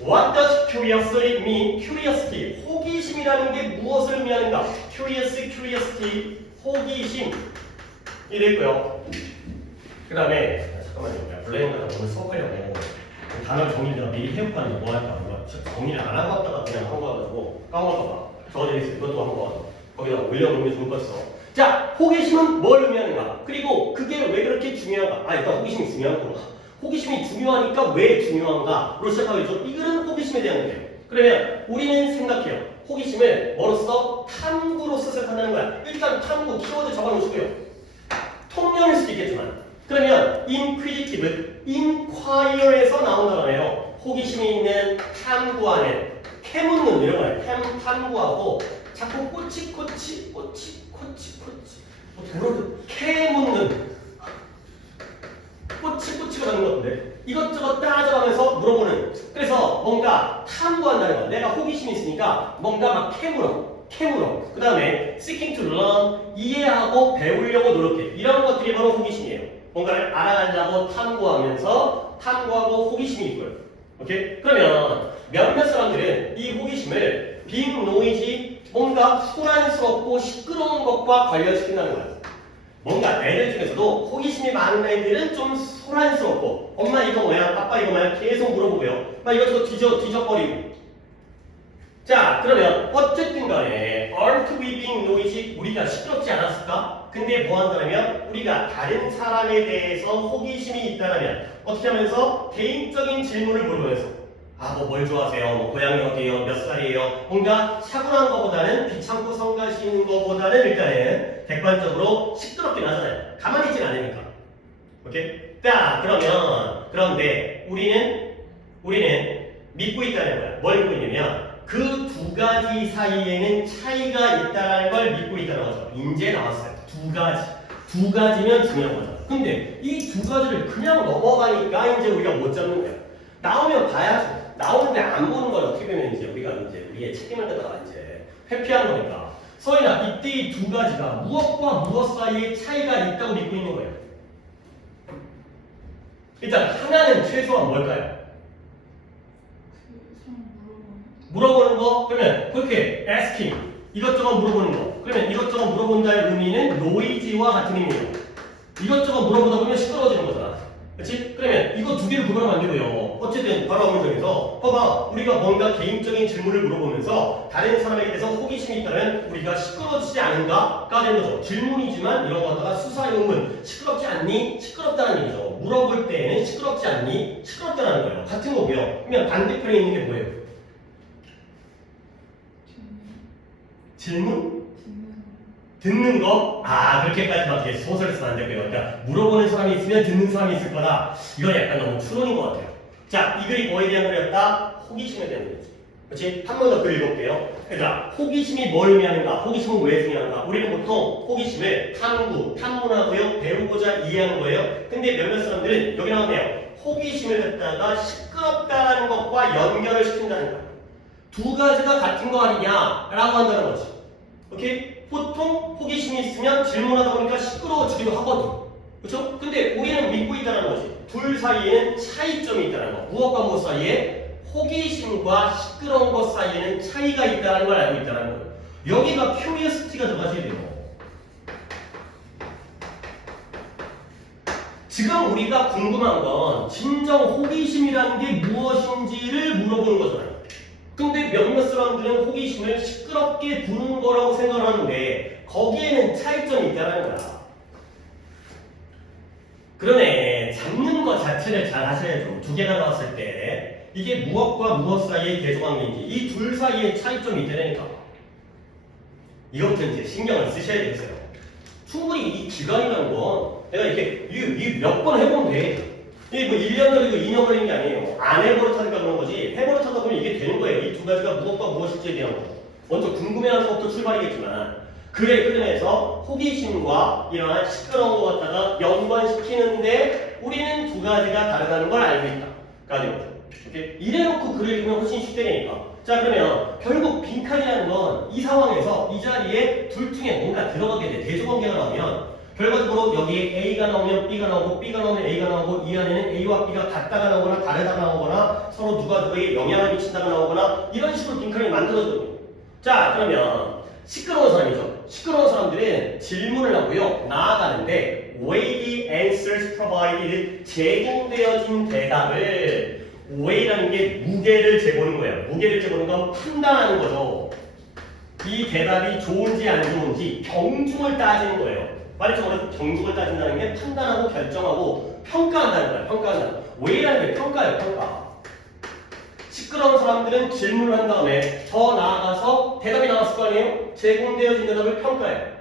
What does curiosity mean? Curiosity, 호기심이라는 게 무엇을 의미하는가? Curiosity, 호기심 이랬고요. 그 다음에 잠깐만요. 블레인가 오늘 수업하려고 단어 정리를 미리 해볼까는 뭐 할까? 정리를 안 하고 왔다가 그냥 한 거여가지고 까먹을까봐 적어드리겠습니다. 이것도 한번 거기다 올려놓으면 좋을 것 같아서. 자, 호기심은 뭘 의미하는가? 그리고 그게 왜 그렇게 중요한가? 아, 일단 호기심이 중요한 거구나. 호기심이 중요하니까 왜 중요한가?로 시작하겠죠. 이거는 호기심에 대한 거예요. 그러면 우리는 생각해요. 호기심을 뭐로써? 탐구로서 생각한다는 거야. 일단 탐구, 키워드 적어놓으시고요. 통념일 수도 있겠지만. 그러면 inquisitive, inquire에서 나온다잖아요. 호기심이 있는, 탐구하는, 캐묻는 이런 거예요. 탐구하고 자꾸 꼬치꼬치 캐묻는 꼬치꼬치가 되는 건데 이것저것 따져가면서 물어보는. 그래서 뭔가 탐구한다는 거야. 내가 호기심이 있으니까 뭔가 막 캐물어. 그 다음에 seeking to learn, 이해하고 배우려고 노력해. 이런 것들이 바로 호기심이에요. 뭔가를 알아가려고 탐구하고 호기심이 있고요. 오케이? 그러면 몇몇 사람들은 이 호기심을 being noisy, 뭔가 소란스럽고 시끄러운 것과 관련시킨다는 거예요. 뭔가 애들 중에서도 호기심이 많은 애들은 좀 소란스럽고 엄마 이거 뭐야? 아빠 이거 뭐야? 계속 물어보고요. 막 이것저것 뒤적거리고. 자, 그러면 어쨌든 간에 aren't we being noisy? 우리가 시끄럽지 않았을까? 근데 뭐 한다면 우리가 다른 사람에 대해서 호기심이 있다면 어떻게 하면서 개인적인 질문을 물어보면서 뭘 좋아하세요? 뭐 고향이 어디예요? 몇 살이에요? 뭔가 차분한 것보다는 귀찮고 성가시는 것보다는 일단은 객관적으로 시끄럽긴 하잖아요. 가만히 있진 않으니까. 오케이? 자, 그런데 우리는 믿고 있다는 거야. 뭘 믿고 있냐면 그 두 가지 사이에는 차이가 있다는 걸 믿고 있다는 거죠. 이제 나왔어요. 두 가지면 중요한 거죠. 근데 이 두 가지를 그냥 넘어가니까 이제 우리가 못 잡는 거야. 나오면 봐야죠. 나오는데 안 보는 걸 어떻게 보면 이제 우리가 이제 우리의 책임을 갖다가 이제 회피하는 거니까. 서인아, 이때 이 두 가지가 무엇과 무엇 사이에 차이가 있다고 믿고 있는 거예요. 일단 하나는 최소한 뭘까요? 물어보는 거. 그러면 그렇게 asking, 이것저것 물어보는 거. 그러면 이것저것 물어본다의 의미는 noisy와 같은 의미예요. 이것저것 물어보다 보면 시끄러워지는 거잖아. 그렇지? 그러면 이거 두 개를 구분하면 안 되고요. 어쨌든 바로 문장에서 봐봐, 우리가 뭔가 개인적인 질문을 물어보면서 다른 사람에게 대해서 호기심이 있다면 우리가 시끄러워지지 않은가가 되는 거죠. 질문이지만 이런 거 갖다가 수사 의문, 시끄럽지 않니? 시끄럽다는 얘기죠. 물어볼 때에는 시끄럽지 않니? 시끄럽다는 거예요. 같은 거고요. 그러면 반대편에 있는 게 뭐예요? 질문? 듣는 거? 그렇게까지 막 이렇게 소설을 쓰면 안 되고요. 그러니까 물어보는 사람이 있으면 듣는 사람이 있을 거다. 이건 약간 너무 추론인 것 같아요. 자, 이 글이 뭐에 대한 글이었다? 호기심에 대한 글이지. 그렇지? 한 번 더 글 읽어볼게요. 얘들아, 호기심이 뭘 의미하는가? 호기심은 왜 중요한가? 우리는 보통 호기심을 탐문하고요. 배우고자 이해하는 거예요. 근데 몇몇 사람들은 여기 나왔네요. 호기심을 갖다가 시끄럽다는 것과 연결을 시킨다는 거야. 두 가지가 같은 거 아니냐라고 한다는 거지. 오케이? 보통 호기심이 있으면 질문하다 보니까 시끄러워지기도 하거든. 그렇죠? 근데 우리는 믿고 있다는 거지. 둘 사이에는 차이점이 있다는 거. 무엇과 무엇 사이에? 호기심과 시끄러운 것 사이에는 차이가 있다는 걸 알고 있다는 거예요. 여기가 curiosity가 들어가셔야 돼요. 지금 우리가 궁금한 건 진정 호기심이라는 게 무엇인지를 물어보는 거잖아요. 근데 몇몇 사람들은 호기심을 시끄럽게 부는 거라고 생각을 하는데 거기에는 차이점이 있다는 거야. 그러네. 잡는 것 자체를 잘 하셔야죠. 두 개가 나왔을 때 이게 무엇과 무엇 사이의 대조관계인지 이 둘 사이에 차이점이 있다니까. 이것부터 이제 신경을 쓰셔야 되겠어요. 충분히 이 기간이라는 건 내가 이렇게 몇 번 해보면 돼. 이게 뭐 1년 걸리고 2년 걸리는 게 아니에요. 안 해버릇하니까 그런 거지. 해버릇하다 보면 이게 되는 거예요. 이 두 가지가 무엇과 무엇일지에 대한 거. 먼저 궁금해하는 것부터 출발이겠지만 그에 끌어내서 호기심과 이러한 시끄러운 것 갖다가 연관시키는데 우리는 두 가지가 다르다는 걸 알고 있다. 가 되는 거죠. 오케이? 이래놓고 글을 읽으면 훨씬 쉽다니까. 자, 그러면 결국 빈칸이라는 건 이 상황에서 이 자리에 둘 중에 뭔가 들어가게 돼. 대조관계가 나오면 결과적으로 여기에 A가 나오면 B가 나오고 B가 나오면 A가 나오고 이 안에는 A와 B가 같다가 나오거나 다르다가 나오거나 서로 누가 누구에게 영향을 미친다가 나오거나 이런 식으로 빈칸이 만들어지거든요. 자, 그러면 시끄러운 사람이죠. 시끄러운 사람들은 질문을 하고요. 나아가는데 weighty answers provided 제공되어진 대답을 weigh라는 게 무게를 재보는 거예요. 무게를 재보는 건 판단하는 거죠. 이 대답이 좋은지 안 좋은지 경중을 따지는 거예요. 말이 좀 어려서 경중을 따진다는 게 판단하고 결정하고 평가한다는 거예요. 평가한다는 거. weigh라는 게 평가예요. 평가. 시끄러운 사람들은 질문을 한 다음에 더 나아가서 대답이 나왔을 거 아니에요? 제공되어진 대답을 평가해요.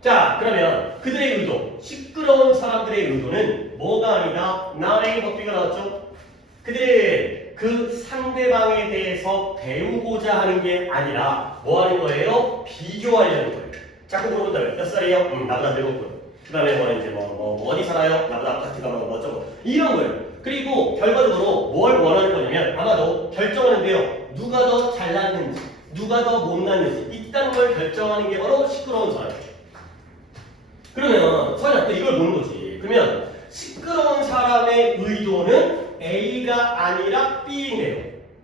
자, 그러면 그들의 의도, 시끄러운 사람들의 의도는 뭐가 아니다? 나의 법비가 나왔죠? 그들은 그 상대방에 대해서 배우고자 하는 게 아니라 뭐 하는 거예요? 비교하려는 거예요. 자꾸 물어본다면 몇 살이에요? 나보다 늙었고요. 그 다음에 뭐 이제 어디 살아요? 나보다 아파트가 뭐 어쩌고 이런 거예요. 그리고 결과적으로 뭘 원하는 거냐면 아마도 결정하는데요. 누가 더 잘났는지, 누가 더 못났는지 이딴 걸 결정하는 게 바로 시끄러운 사람이에요. 그러면 서울이 또 이걸 보는 거지. 그러면 시끄러운 사람의 의도는 A가 아니라 B이네요.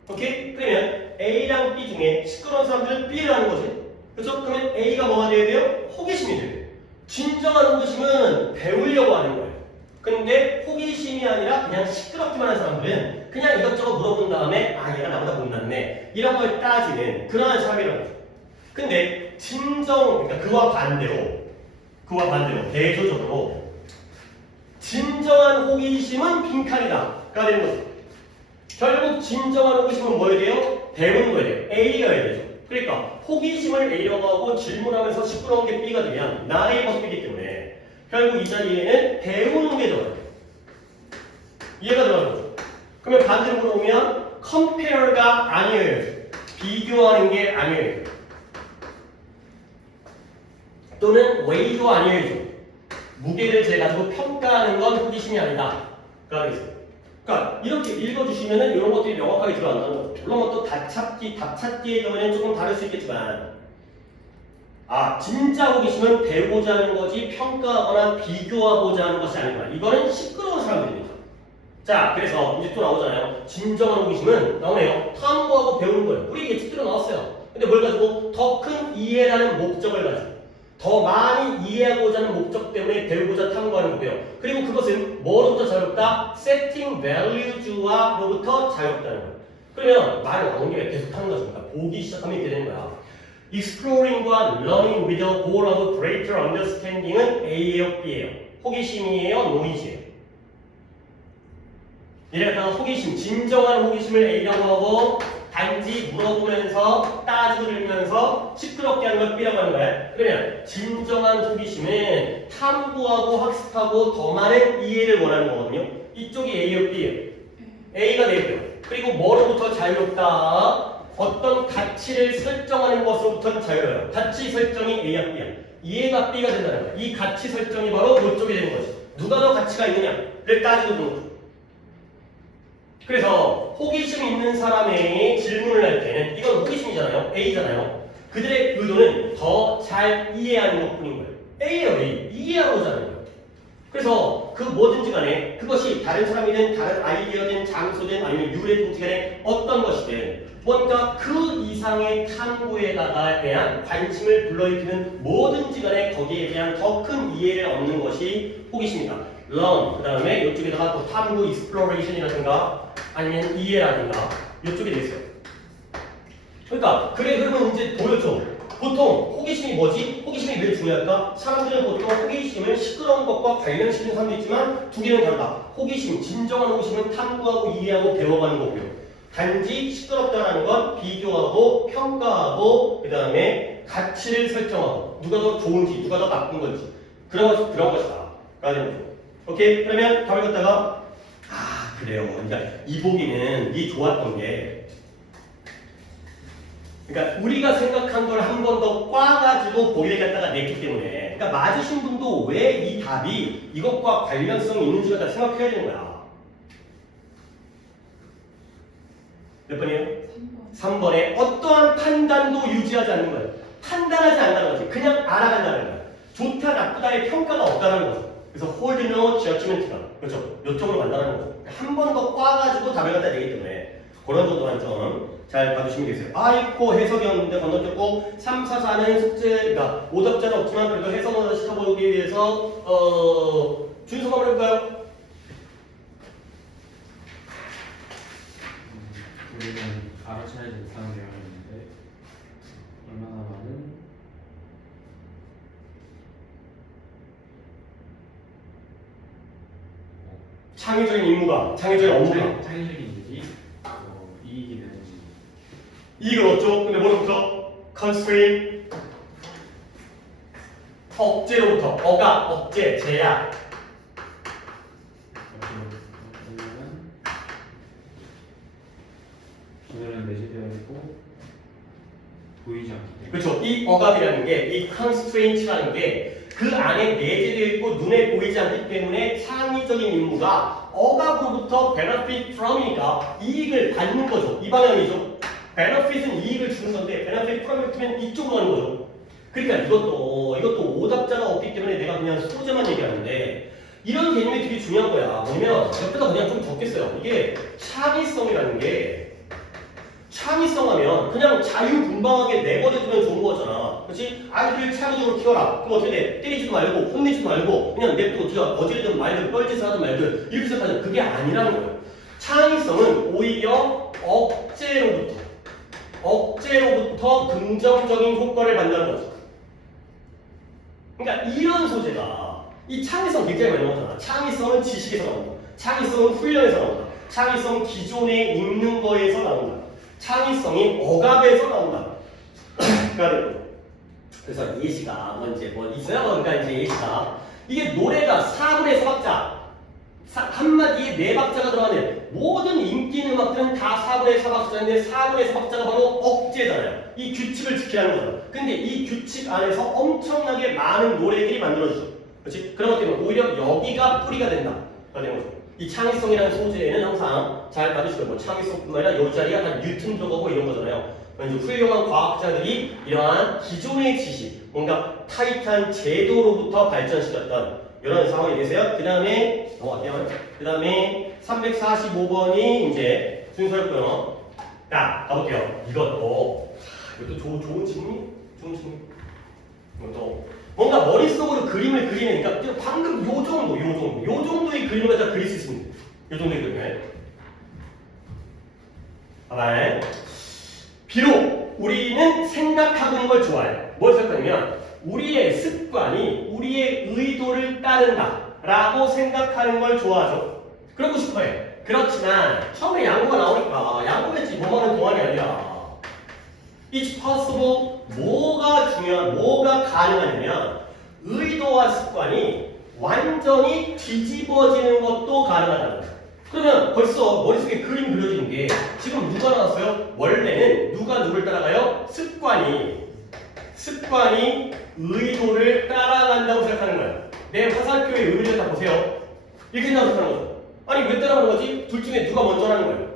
오케이? 그러면 A랑 B 중에 시끄러운 사람들은 B를 하는 거지. 그렇죠? 그러면 A가 뭐가 돼야 돼요? 호기심이 돼요. 진정한 호기심은 배우려고 하는 거예요. 근데 호기심이 아니라 그냥 시끄럽기만 한 사람들은 그냥 이것저것 물어본 다음에 아 얘가 나보다 못났네 이런 걸 따지는 그러한 사람이라고 하죠. 근데 그러니까 그와 반대로 대조적으로 진정한 호기심은 빈칸이다가 되는 거죠. 결국 진정한 호기심은 뭐여야 돼요? 배우는 거예요. A여야 되죠. 그러니까 호기심을 A라고 하고 질문하면서 시끄러운 게 B가 되면 나의 모습이기 때문에 결국 이 자리에는 배우는 게 들어가요. 이해가 들어가는 거죠. 그러면 반대로 물어보면 compare가 아니에요. 비교하는 게 아니에요. 또는 weight도 아니에요. 무게를 재가지고 평가하는 건 호기심이 아니다. 가 되겠어요. 그러니까 이렇게 읽어주시면은 이런 것들이 명확하게 들어간다는 거죠. 물론 뭐 또 답 찾기의 경우에는 조금 다를 수 있겠지만 아 진짜 호기심은 배우고자 하는 거지 평가하거나 비교하고자 하는 것이 아니구나. 이거는 시끄러운 사람들입니다. 자 그래서 이제 또 나오잖아요. 진정한 호기심은 나오네요. 탐구하고 배우는 거예요. 우리 예측대로 나왔어요. 근데 뭘 가지고 더 큰 이해라는 목적을 가지고 더 많이 이해하고자 하는 목적 때문에 배우고자 탐구하는 거고요. 그리고 그것은 뭐로부터 자유롭다? setting values와로부터 자유롭다는 거예요. 그러면 말을 나온 김에 계속 하는 것입니다. 보기 시작하면 이렇게 되는 거야. exploring과 learning with a goal of greater understanding은 A예요, B예요? 호기심이에요, 노이즈예요? 이래다가 호기심, 진정한 호기심을 A라고 하고 단지 물어보면서 따지고 들면서 시끄럽게 하는 걸 B라고 하는 거야. 그러면 진정한 호기심은 탐구하고 학습하고 더 많은 이해를 원하는 거거든요. 이쪽이 A예요, B예요? A가 되고요. 그리고 뭐로부터 자유롭다? 어떤 가치를 설정하는 것으로부터는 자유로워요. 가치 설정이 A야, B야. 이해가 B가 된다는 거야. 이 가치 설정이 바로 이쪽이 되는 거지. 누가 더 가치가 있느냐를 따지고 두는 거죠. 그래서 호기심 있는 사람의 질문을 할 때는 이건 호기심이잖아요. A잖아요. 그들의 의도는 더 잘 이해하는 것뿐인 거예요. A예요, A. 이해하고자 하는 거예요. 그래서 그 뭐든지 간에 그것이 다른 사람이든 다른 아이디어든 장소든 아니면 유래든지 간에 어떤 것이든 뭔가 그 이상의 탐구에다가 대한 관심을 불러일으키는 뭐든지 간에 거기에 대한 더 큰 이해를 얻는 것이 호기심이다. learn, 그 다음에 이쪽에다가 또 탐구, exploration이라든가 아니면 이해라든가 이쪽에 되겠어요. 그러니까 그래 그러면 이제 보였죠. 보통 호기심이 뭐지? 호기심이 왜 중요할까? 사람들은 보통 호기심을 시끄러운 것과 관련시키는 사람도 있지만 두 개는 다르다. 호기심, 진정한 호기심은 탐구하고 이해하고 배워가는 거고요. 단지 시끄럽다는 건 비교하고 평가하고 그 다음에 가치를 설정하고 누가 더 좋은지 누가 더 나쁜 건지 그런 것이다 라는 거죠. 오케이? 그러면 답을 갖다가 그래요. 그러니까 이보기는 이 좋았던 게 그러니까 우리가 생각한 걸 한 번 더 꽈가지고 보기를 갖다가 냈기 때문에 그러니까 맞으신 분도 왜 이 답이 이것과 관련성이 있는지를 다 생각해야 되는 거야. 몇 번이에요? 3번. 3번에 어떠한 판단도 유지하지 않는 거예요. 판단하지 않는다는 거지. 그냥 알아간다는 거야. 좋다 나쁘다의 평가가 없다는 거죠. 그래서 hold no judgment가 그렇죠. 요점으로 간다는 거죠. 한 번 더 꽈가지고 답을 갖다 내기 때문에 그런 정도만 좀 잘 봐주시면 되세요. 아이코 해석이었는데 건너뛰었고 3, 4, 4는 숙제, 그러니까 오답자는 없지만 그래도 해석을 시켜보기 위해서 준수가 한번 해볼까요? 우리는 알아차리지 못하는 내용이었는데 얼마나 많은 창의적인 임무가, 창의적인 업무가 창의적인 일이 이익이 되는지 이익을 얻죠. 근데 뭐로부터? constraint 억제로부터 어가, 억제, 제약 오늘은 내재되어 있고 보이지 않기 때문에 그렇죠. 이 억압이라는 게, 이 constraint라는 게 그 안에 내재되어 있고 눈에 보이지 않기 때문에 창의적인 임무가 억압으로부터 benefit from이니까 이익을 받는 거죠. 이 방향이죠. benefit은 이익을 주는 건데 benefit from이면 이쪽으로 가는 거죠. 그러니까 이것도 오답자가 없기 때문에 내가 그냥 소재만 얘기하는데 이런 개념이 되게 중요한 거야. 뭐냐면 옆에다 그냥 좀 적겠어요. 이게 창의성이라는 게 창의성하면 그냥 자유분방하게 내버려두면 좋은 거잖아. 그렇지? 아이들을 창의적으로 키워라. 그럼 어떻게 돼? 때리지도 말고 혼내지도 말고 그냥 냅두고 네가 어지르든 말든 뻘짓을 하든 말든 이렇게 생각하면 그게 아니라는 거예요. 창의성은 오히려 억제로부터 긍정적인 효과를 받는다는 거죠. 그러니까 이런 소재가 이 창의성 굉장히 많이 나오잖아. 창의성은 지식에서 나온다. 창의성은 훈련에서 나온다. 창의성은 기존에 있는 거에서 나온다. 창의성이 억압에서 나온다. 그래서 예시가 뭔지 뭐 있어요? 그러니까 이제 예시가 이게 노래가 4분의 4박자 한마디에 4박자가 들어가는 모든 인기 음악들은 다 4분의 4박자인데 4분의 4박자가 바로 억제잖아요. 이 규칙을 지키라는 거죠. 근데 이 규칙 안에서 엄청나게 많은 노래들이 만들어지죠. 그렇지? 그런 것 때문에 오히려 여기가 뿌리가 된다. 되는 거죠. 이 창의성이라는 소재에는 항상 잘 봐주시고 뭐 창의성뿐만 아니라 이 자리가 다 뉴턴 들어가고 이런 거잖아요. 이제 훌륭한 과학자들이 이러한 기존의 지식, 뭔가 타이트한 제도로부터 발전시켰던 이런 상황이 되세요. 그 다음에 그 다음에 345번이 이제 순서였고요. 자, 가볼게요. 이것도 좋은 질문. 이것도 뭔가 머릿속으로 그림을 그리니까 방금 요 정도의 그림을 갖다 그릴 수 있습니다. 요 정도의 그림을. 봐봐. 비록 우리는 생각하는 걸 좋아해요. 뭘 생각하냐면 우리의 습관이 우리의 의도를 따른다라고 생각하는 걸 좋아하죠. 그러고 싶어요. 그렇지만 처음에 양보가 나오니까 양보했지 뭐하는 동안이 아니라 It's possible 뭐가 가능하냐면 의도와 습관이 완전히 뒤집어지는 것도 가능하다는 거예요. 그러면 벌써 머릿속에 그림 그려지는 게 지금 누가 나왔어요? 원래는 누가 누굴 따라가요? 습관이 의도를 따라간다고 생각하는 거예요. 내 화살표의 의미를 다 보세요. 이렇게 생각하는 거죠. 아니 왜 따라가는 거지? 둘 중에 누가 먼저 하는 거예요?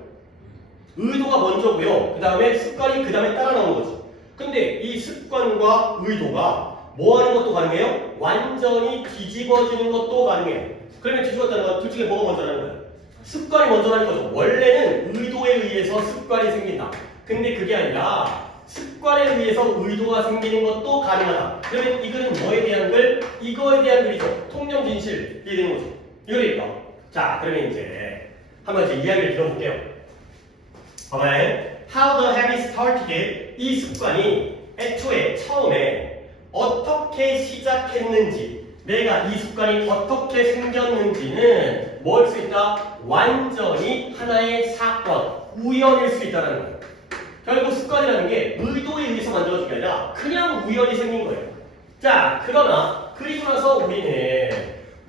의도가 먼저고요. 그 다음에 습관이 그 다음에 따라 나오는 거죠. 근데 이 습관과 의도가 뭐 하는 것도 가능해요? 완전히 뒤집어지는 것도 가능해요. 그러면 뒤집었다는 건 둘 중에 뭐가 먼저 하는 거예요? 습관이 먼저 하는 거죠. 원래는 의도에 의해서 습관이 생긴다. 근데 그게 아니라 습관에 의해서 의도가 생기는 것도 가능하다. 그러면 이 글은 뭐에 대한 글? 이거에 대한 글이죠. 통념 진실이 되는 거죠. 이거니까. 자, 그러면 이제 한번 이제 이야기를 들어볼게요. 봐봐요. How the habit started. 이 습관이 애초에 처음에 어떻게 시작했는지, 내가 이 습관이 어떻게 생겼는지는 뭐 할 수 있다? 완전히 하나의 사건, 우연일 수 있다는 거예요. 결국 습관이라는 게 의도에 의해서 만들어진 게 아니라 그냥 우연히 생긴 거예요. 자, 그러나 그리고 나서 우리는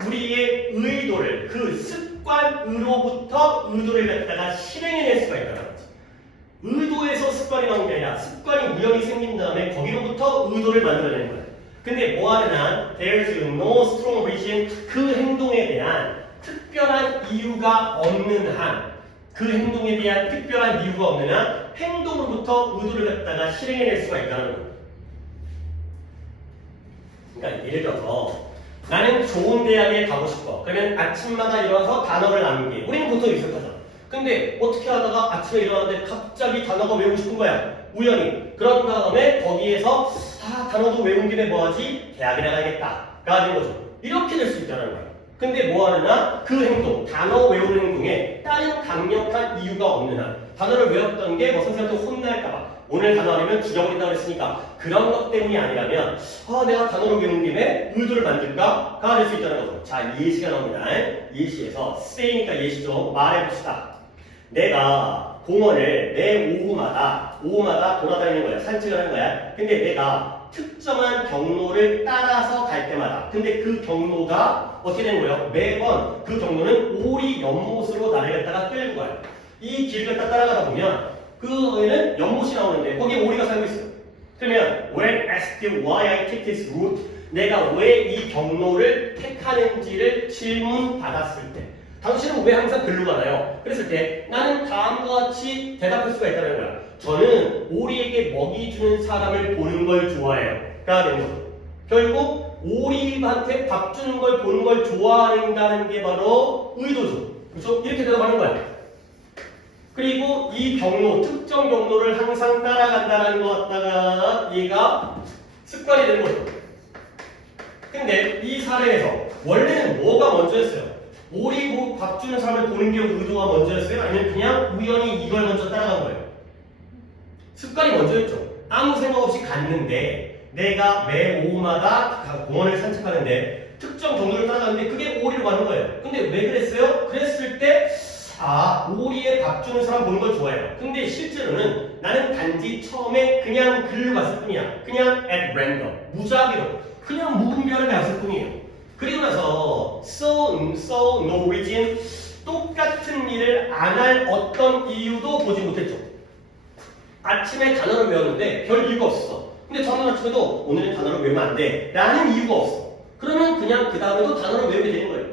우리의 의도를 그 습관으로부터 의도를 갖다가 실행해낼 수가 있다는 거지. 의도에서 습관이 나온 게 아니라 습관이 우연히 생긴 다음에 거기로부터 의도를 만들어내는 거야. 근데 뭐하는 한 there's no strong reason 그 행동에 대한 특별한 이유가 없는 한 그 행동에 대한 특별한 이유가 없는 한 행동으로부터 의도를 갖다가 실행해낼 수가 있다는 거야. 그러니까 예를 들어서 나는 좋은 대학에 가고 싶어. 그러면 아침마다 일어나서 단어를 남기기. 우리는 보통 익숙하죠. 근데 어떻게 하다가 아침에 일어났는데 갑자기 단어가 외우고 싶은 거야. 우연히. 그런 다음에 거기에서 단어도 외운 김에 뭐하지? 대학에 나가야겠다.가 된 거죠. 이렇게 될 수 있다는 거야. 근데 뭐하느냐? 그 행동, 단어 외우는 행동에 다른 강력한 이유가 없는 한 단어를 외웠던 게 뭐 선생님한테 혼날까봐 오늘 단어 아니면 죽여버린다고 했으니까 그런 것 때문이 아니라면 내가 단어를 외운 김에 의도를 만들까가 될 수 있다는 거죠. 자, 예시가 나옵니다. 예시에서 say니까 예시죠. 말해봅시다. 내가 공원을 매 오후마다 돌아다니는 거야. 산책을 하는 거야. 근데 내가 특정한 경로를 따라서 갈 때마다 근데 그 경로가 어떻게 되는 거예요? 매번 그 경로는 오리 연못으로 나를 갖다가 끌고 가요. 이 길을 갖다 따라가다 보면 그에는 연못이 나오는데 거기에 오리가 살고 있어요. 그러면 when asked why I take this route 내가 왜 이 경로를 택하는지를 질문받았을 때 당신은 왜 항상 글로 가나요? 그랬을 때 나는 다음과 같이 대답할 수가 있다는 거야. 저는 오리에게 먹이 주는 사람을 보는 걸 좋아해요. 가 되는 거죠. 결국 오리한테 밥 주는 걸 보는 걸 좋아한다는 게 바로 의도죠. 그렇죠? 이렇게 대답하는 거야. 그리고 이 경로, 특정 경로를 항상 따라간다는 것 같다가 얘가 습관이 되는 거죠. 근데 이 사례에서 원래는 뭐가 먼저였어요? 오리 밥 주는 사람을 보는 게 의도가 먼저였어요? 아니면 그냥 우연히 이걸 먼저 따라간 거예요? 습관이 먼저였죠. 아무 생각 없이 갔는데 내가 매 오후마다 공원을 산책하는데 특정 경로를 따라가는데 그게 오리로 가는 거예요. 근데 왜 그랬어요? 그랬을 때 오리에 밥 주는 사람 보는 걸 좋아해요. 근데 실제로는 나는 단지 처음에 그냥 글로 갔을 뿐이야. 그냥 at random, 무작위로 그냥 무분별하게 갔을 뿐이에요. 그리고 나서 so no reason 똑같은 일을 안 할 어떤 이유도 보지 못했죠. 아침에 단어를 외웠는데 별 이유가 없었어. 근데 다음 아침에도 오늘은 단어를 외우면 안 돼 라는 이유가 없어. 그러면 그냥 그 다음에도 단어를 외우게 되는 거예요.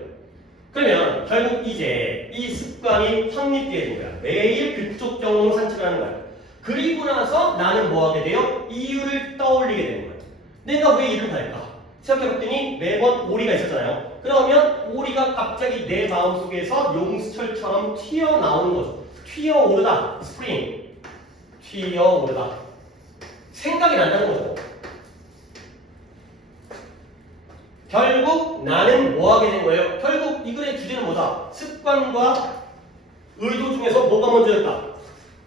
그러면 결국 이제 이 습관이 확립되게 된 거야. 매일 그쪽 경로로 산책을 하는 거야. 그리고 나서 나는 뭐 하게 돼요? 이유를 떠올리게 되는 거야. 내가 왜 이를 갈까? 생각해봤더니 매번 오리가 있었잖아요. 그러면 오리가 갑자기 내 마음속에서 용수철처럼 튀어나오는 거죠. 튀어오르다. 스프링. 튀어오르다. 생각이 난다는 거죠. 결국 나는 뭐 하게 된 거예요? 결국 이 글의 주제는 뭐다? 습관과 의도 중에서 뭐가 먼저였다?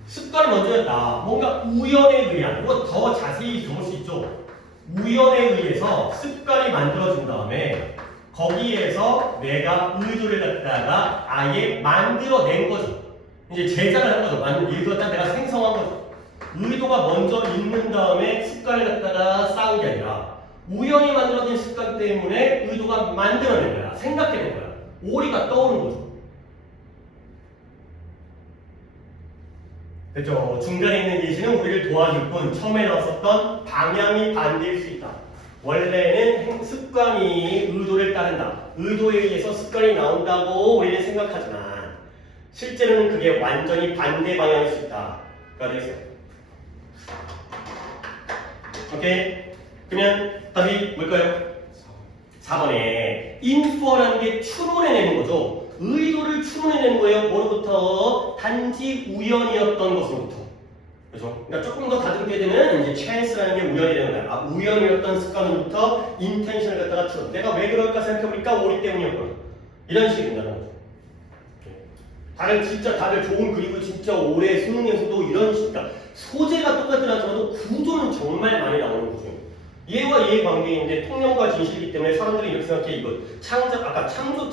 습관이 먼저였다. 뭔가 우연에 의한, 이거 더 자세히 적을 수 있죠. 우연에 의해서 습관이 만들어진 다음에 거기에서 내가 의도를 갖다가 아예 만들어낸 거죠. 이제 제작을 한 거죠. 의도를 갖다 내가 생성한 거죠. 의도가 먼저 있는 다음에 습관을 갖다가 쌓은 게 아니라 우연히 만들어진 습관 때문에 의도가 만들어낸 거야. 생각해낸 거야. 오리가 떠오른 거죠. 그렇죠. 중간에 있는 예시는 우리를 도와줄 뿐 처음에 나왔었던 방향이 반대일 수 있다. 원래는 습관이 의도를 따른다. 의도에 의해서 습관이 나온다고 우리는 생각하지만 실제로는 그게 완전히 반대 방향일 수 있다. 가 되겠어요. 오케이? 그러면 답이 뭘까요? 4번에 infer라는 게 추론해내는 거죠. 의도를 추론해내는 거예요. 뭐로부터? 단지 우연이었던 것으로부터. 그죠? 그러니까 조금 더 다듬게 되면 이제 chance라는 게 우연이 되는 거야. 우연이었던 습관으로부터 intention을 갖다가 추론. 내가 왜 그럴까 생각해보니까 오리 때문이었구나. 이런 식이 된다는 거죠. 다들 좋은 그리고 진짜 올해 수능에서도 이런 식, 그러니까 소재가 똑같긴 하지만 구조는 정말 많이 나오는 거죠. 얘와 얘의 관계인데 통념과 진실이기 때문에 사람들이 이렇게 생각해. 이거 창의성은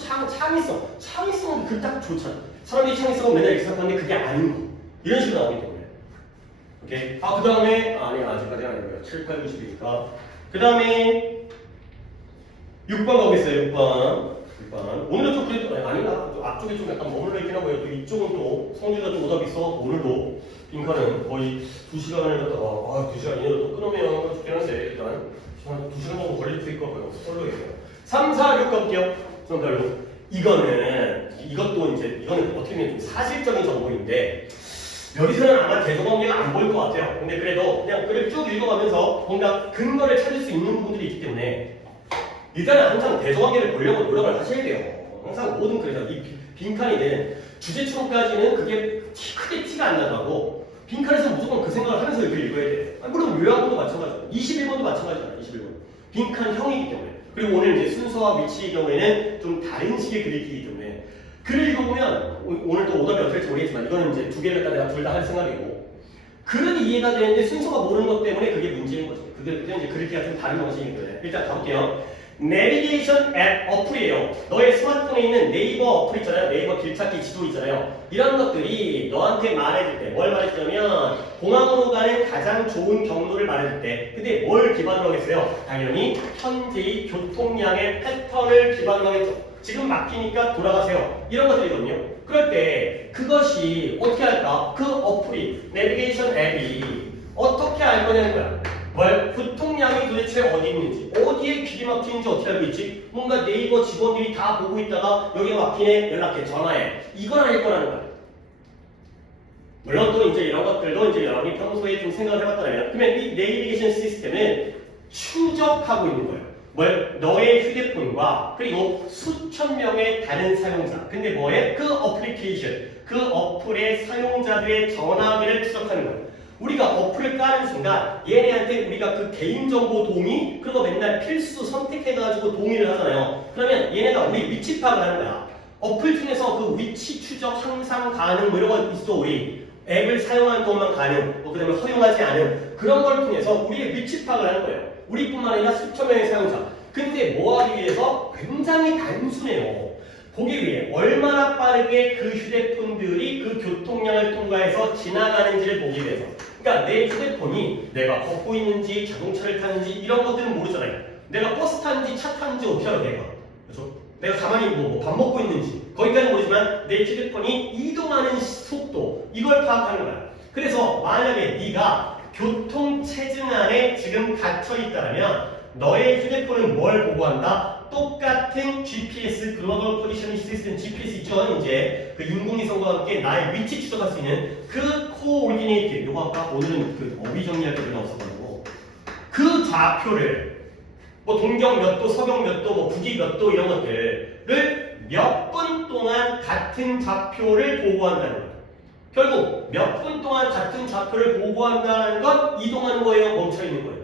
그 딱 좋잖아. 사람들이 창의성은 맨날 이렇게 생각하는데 그게 아닌 거. 이런 식으로 나오기 때문에 오케이. 아, 그 다음에, 아니요, 아직까지는 아니고요. 7, 8, 90이니까. 그 다음에, 6번 가보겠어요, 6번. 6번. 오늘은 좀 그래도, 아니다. 앞쪽에 좀 약간 머물러 있긴 하고요. 또 이쪽은 또, 성주가 좀 오답이 있어. 오늘도, 빈칸은 거의 2시간을 갖다가, 2시간 이내로 또 끊으면 좋긴 한데, 일단, 한 2시간 정도 걸릴 수 있을 것 같고요. 솔로예요. 3, 4, 6 가볼게요. 정답로. 이것도 이제, 이거는 어떻게 보면 좀 사실적인 정보인데, 여기서는 아마 대조관계가 안 보일 것 같아요. 근데 그래도 그냥 글을 쭉 읽어가면서 뭔가 근거를 찾을 수 있는 부분들이 있기 때문에 일단은 항상 대조관계를 보려고 노력을 하셔야 돼요. 항상 모든 글에서 이 빈칸이든 주제처럼까지는 그게 크게 티가 안 나고 빈칸에서 무조건 그 생각을 하면서 이렇게 읽어야 돼. 물론 요약본도 마찬가지죠. 21번도 마찬가지잖아요. 21번. 빈칸형이기 때문에. 그리고 오늘 이제 순서와 위치의 경우에는 좀 다른 식의 글이기 때문에 글을 읽어보면 오늘 또 오답이 어떻게 될지 모르겠지만 이거는 이제 두 개를 갖다 내가 둘 다 할 생각이고 글은 이해가 되는데 순서가 모르는 것 때문에 그게 문제인 거죠. 그게 이제 글읽기가 좀 다른 방식이기 때문에 일단 가볼게요. 내비게이션 앱 어플이에요. 너의 스마트폰에 있는 네이버 어플 있잖아요. 네이버 길찾기 지도 있잖아요. 이런 것들이 너한테 말해줄 때 뭘 말해주냐면 공항으로 가는 가장 좋은 경로를 말해줄 때 근데 뭘 기반으로 하겠어요? 당연히 현재의 교통량의 패턴을 기반으로 하겠죠. 지금 막히니까 돌아가세요. 이런 것들이거든요. 그럴 때 그것이 어떻게 할까? 그 어플이 내비게이션 앱이 어떻게 알 거냐는 거야. 뭘? 교통량이 도대체 어디 있는지 어디에 길이 막히는지 어떻게 알고 있지? 뭔가 네이버 직원들이 다 보고 있다가 여기가 막히네 연락해 전화해 이걸 알 거라는 거야. 물론 또 이제 이런 것들도 이제 여러분이 평소에 좀 생각을 해봤다면 그러면 이 내비게이션 시스템은 추적하고 있는 거예요. 뭘? 너의 휴대폰과 그리고 수천 명의 다른 사용자 근데 뭐에? 그 어플리케이션 그 어플의 사용자들의 전화기를 추적하는 거예요. 우리가 어플을 까는 순간 얘네한테 우리가 그 개인정보 동의 그리고 맨날 필수 선택해가지고 동의를 하잖아요. 그러면 얘네가 우리 위치 파악을 하는 거야. 어플 중에서 그 위치 추적 항상 가능 뭐 이런 거 있어. 우리 앱을 사용하는 동안 가능 그 다음에 허용하지 않은 그런 걸 통해서 우리의 위치 파악을 하는 거예요. 우리뿐만 아니라 수천 명의 사용자. 근데 뭐 하기 위해서 굉장히 단순해요. 보기 위해 얼마나 빠르게 그 휴대폰들이 그 교통량을 통과해서 지나가는지를 보기 위해서. 그러니까 내 휴대폰이 내가 걷고 있는지 자동차를 타는지 이런 것들은 모르잖아요. 내가 버스 타는지 차 타는지 어떻게 알아 내가. 그렇죠? 내가 가만히 뭐 밥 먹고 있는지 거기까지는 모르지만 내 휴대폰이 이동하는 속도 이걸 파악하는 거야. 그래서 만약에 네가 교통체증 안에 지금 갇혀 있다면 너의 휴대폰은 뭘 보고한다? 똑같은 GPS, 글로벌 포지셔닝 시스템 GPS 있죠? 이제 그 인공위성과 함께 나의 위치 추적할 수 있는 그 코오디네이트 요거 아까 오늘은 그 어휘 정리할 때 별로 없었가지고 그 좌표를 뭐 동경 몇 도, 서경 몇 도, 뭐 북위 몇 도 이런 것들을 몇 분 동안 같은 좌표를 보고한다는 거예요. 결국 몇 분 동안 같은 좌표를 보고한다는 건 이동하는 거예요? 멈춰있는 거예요?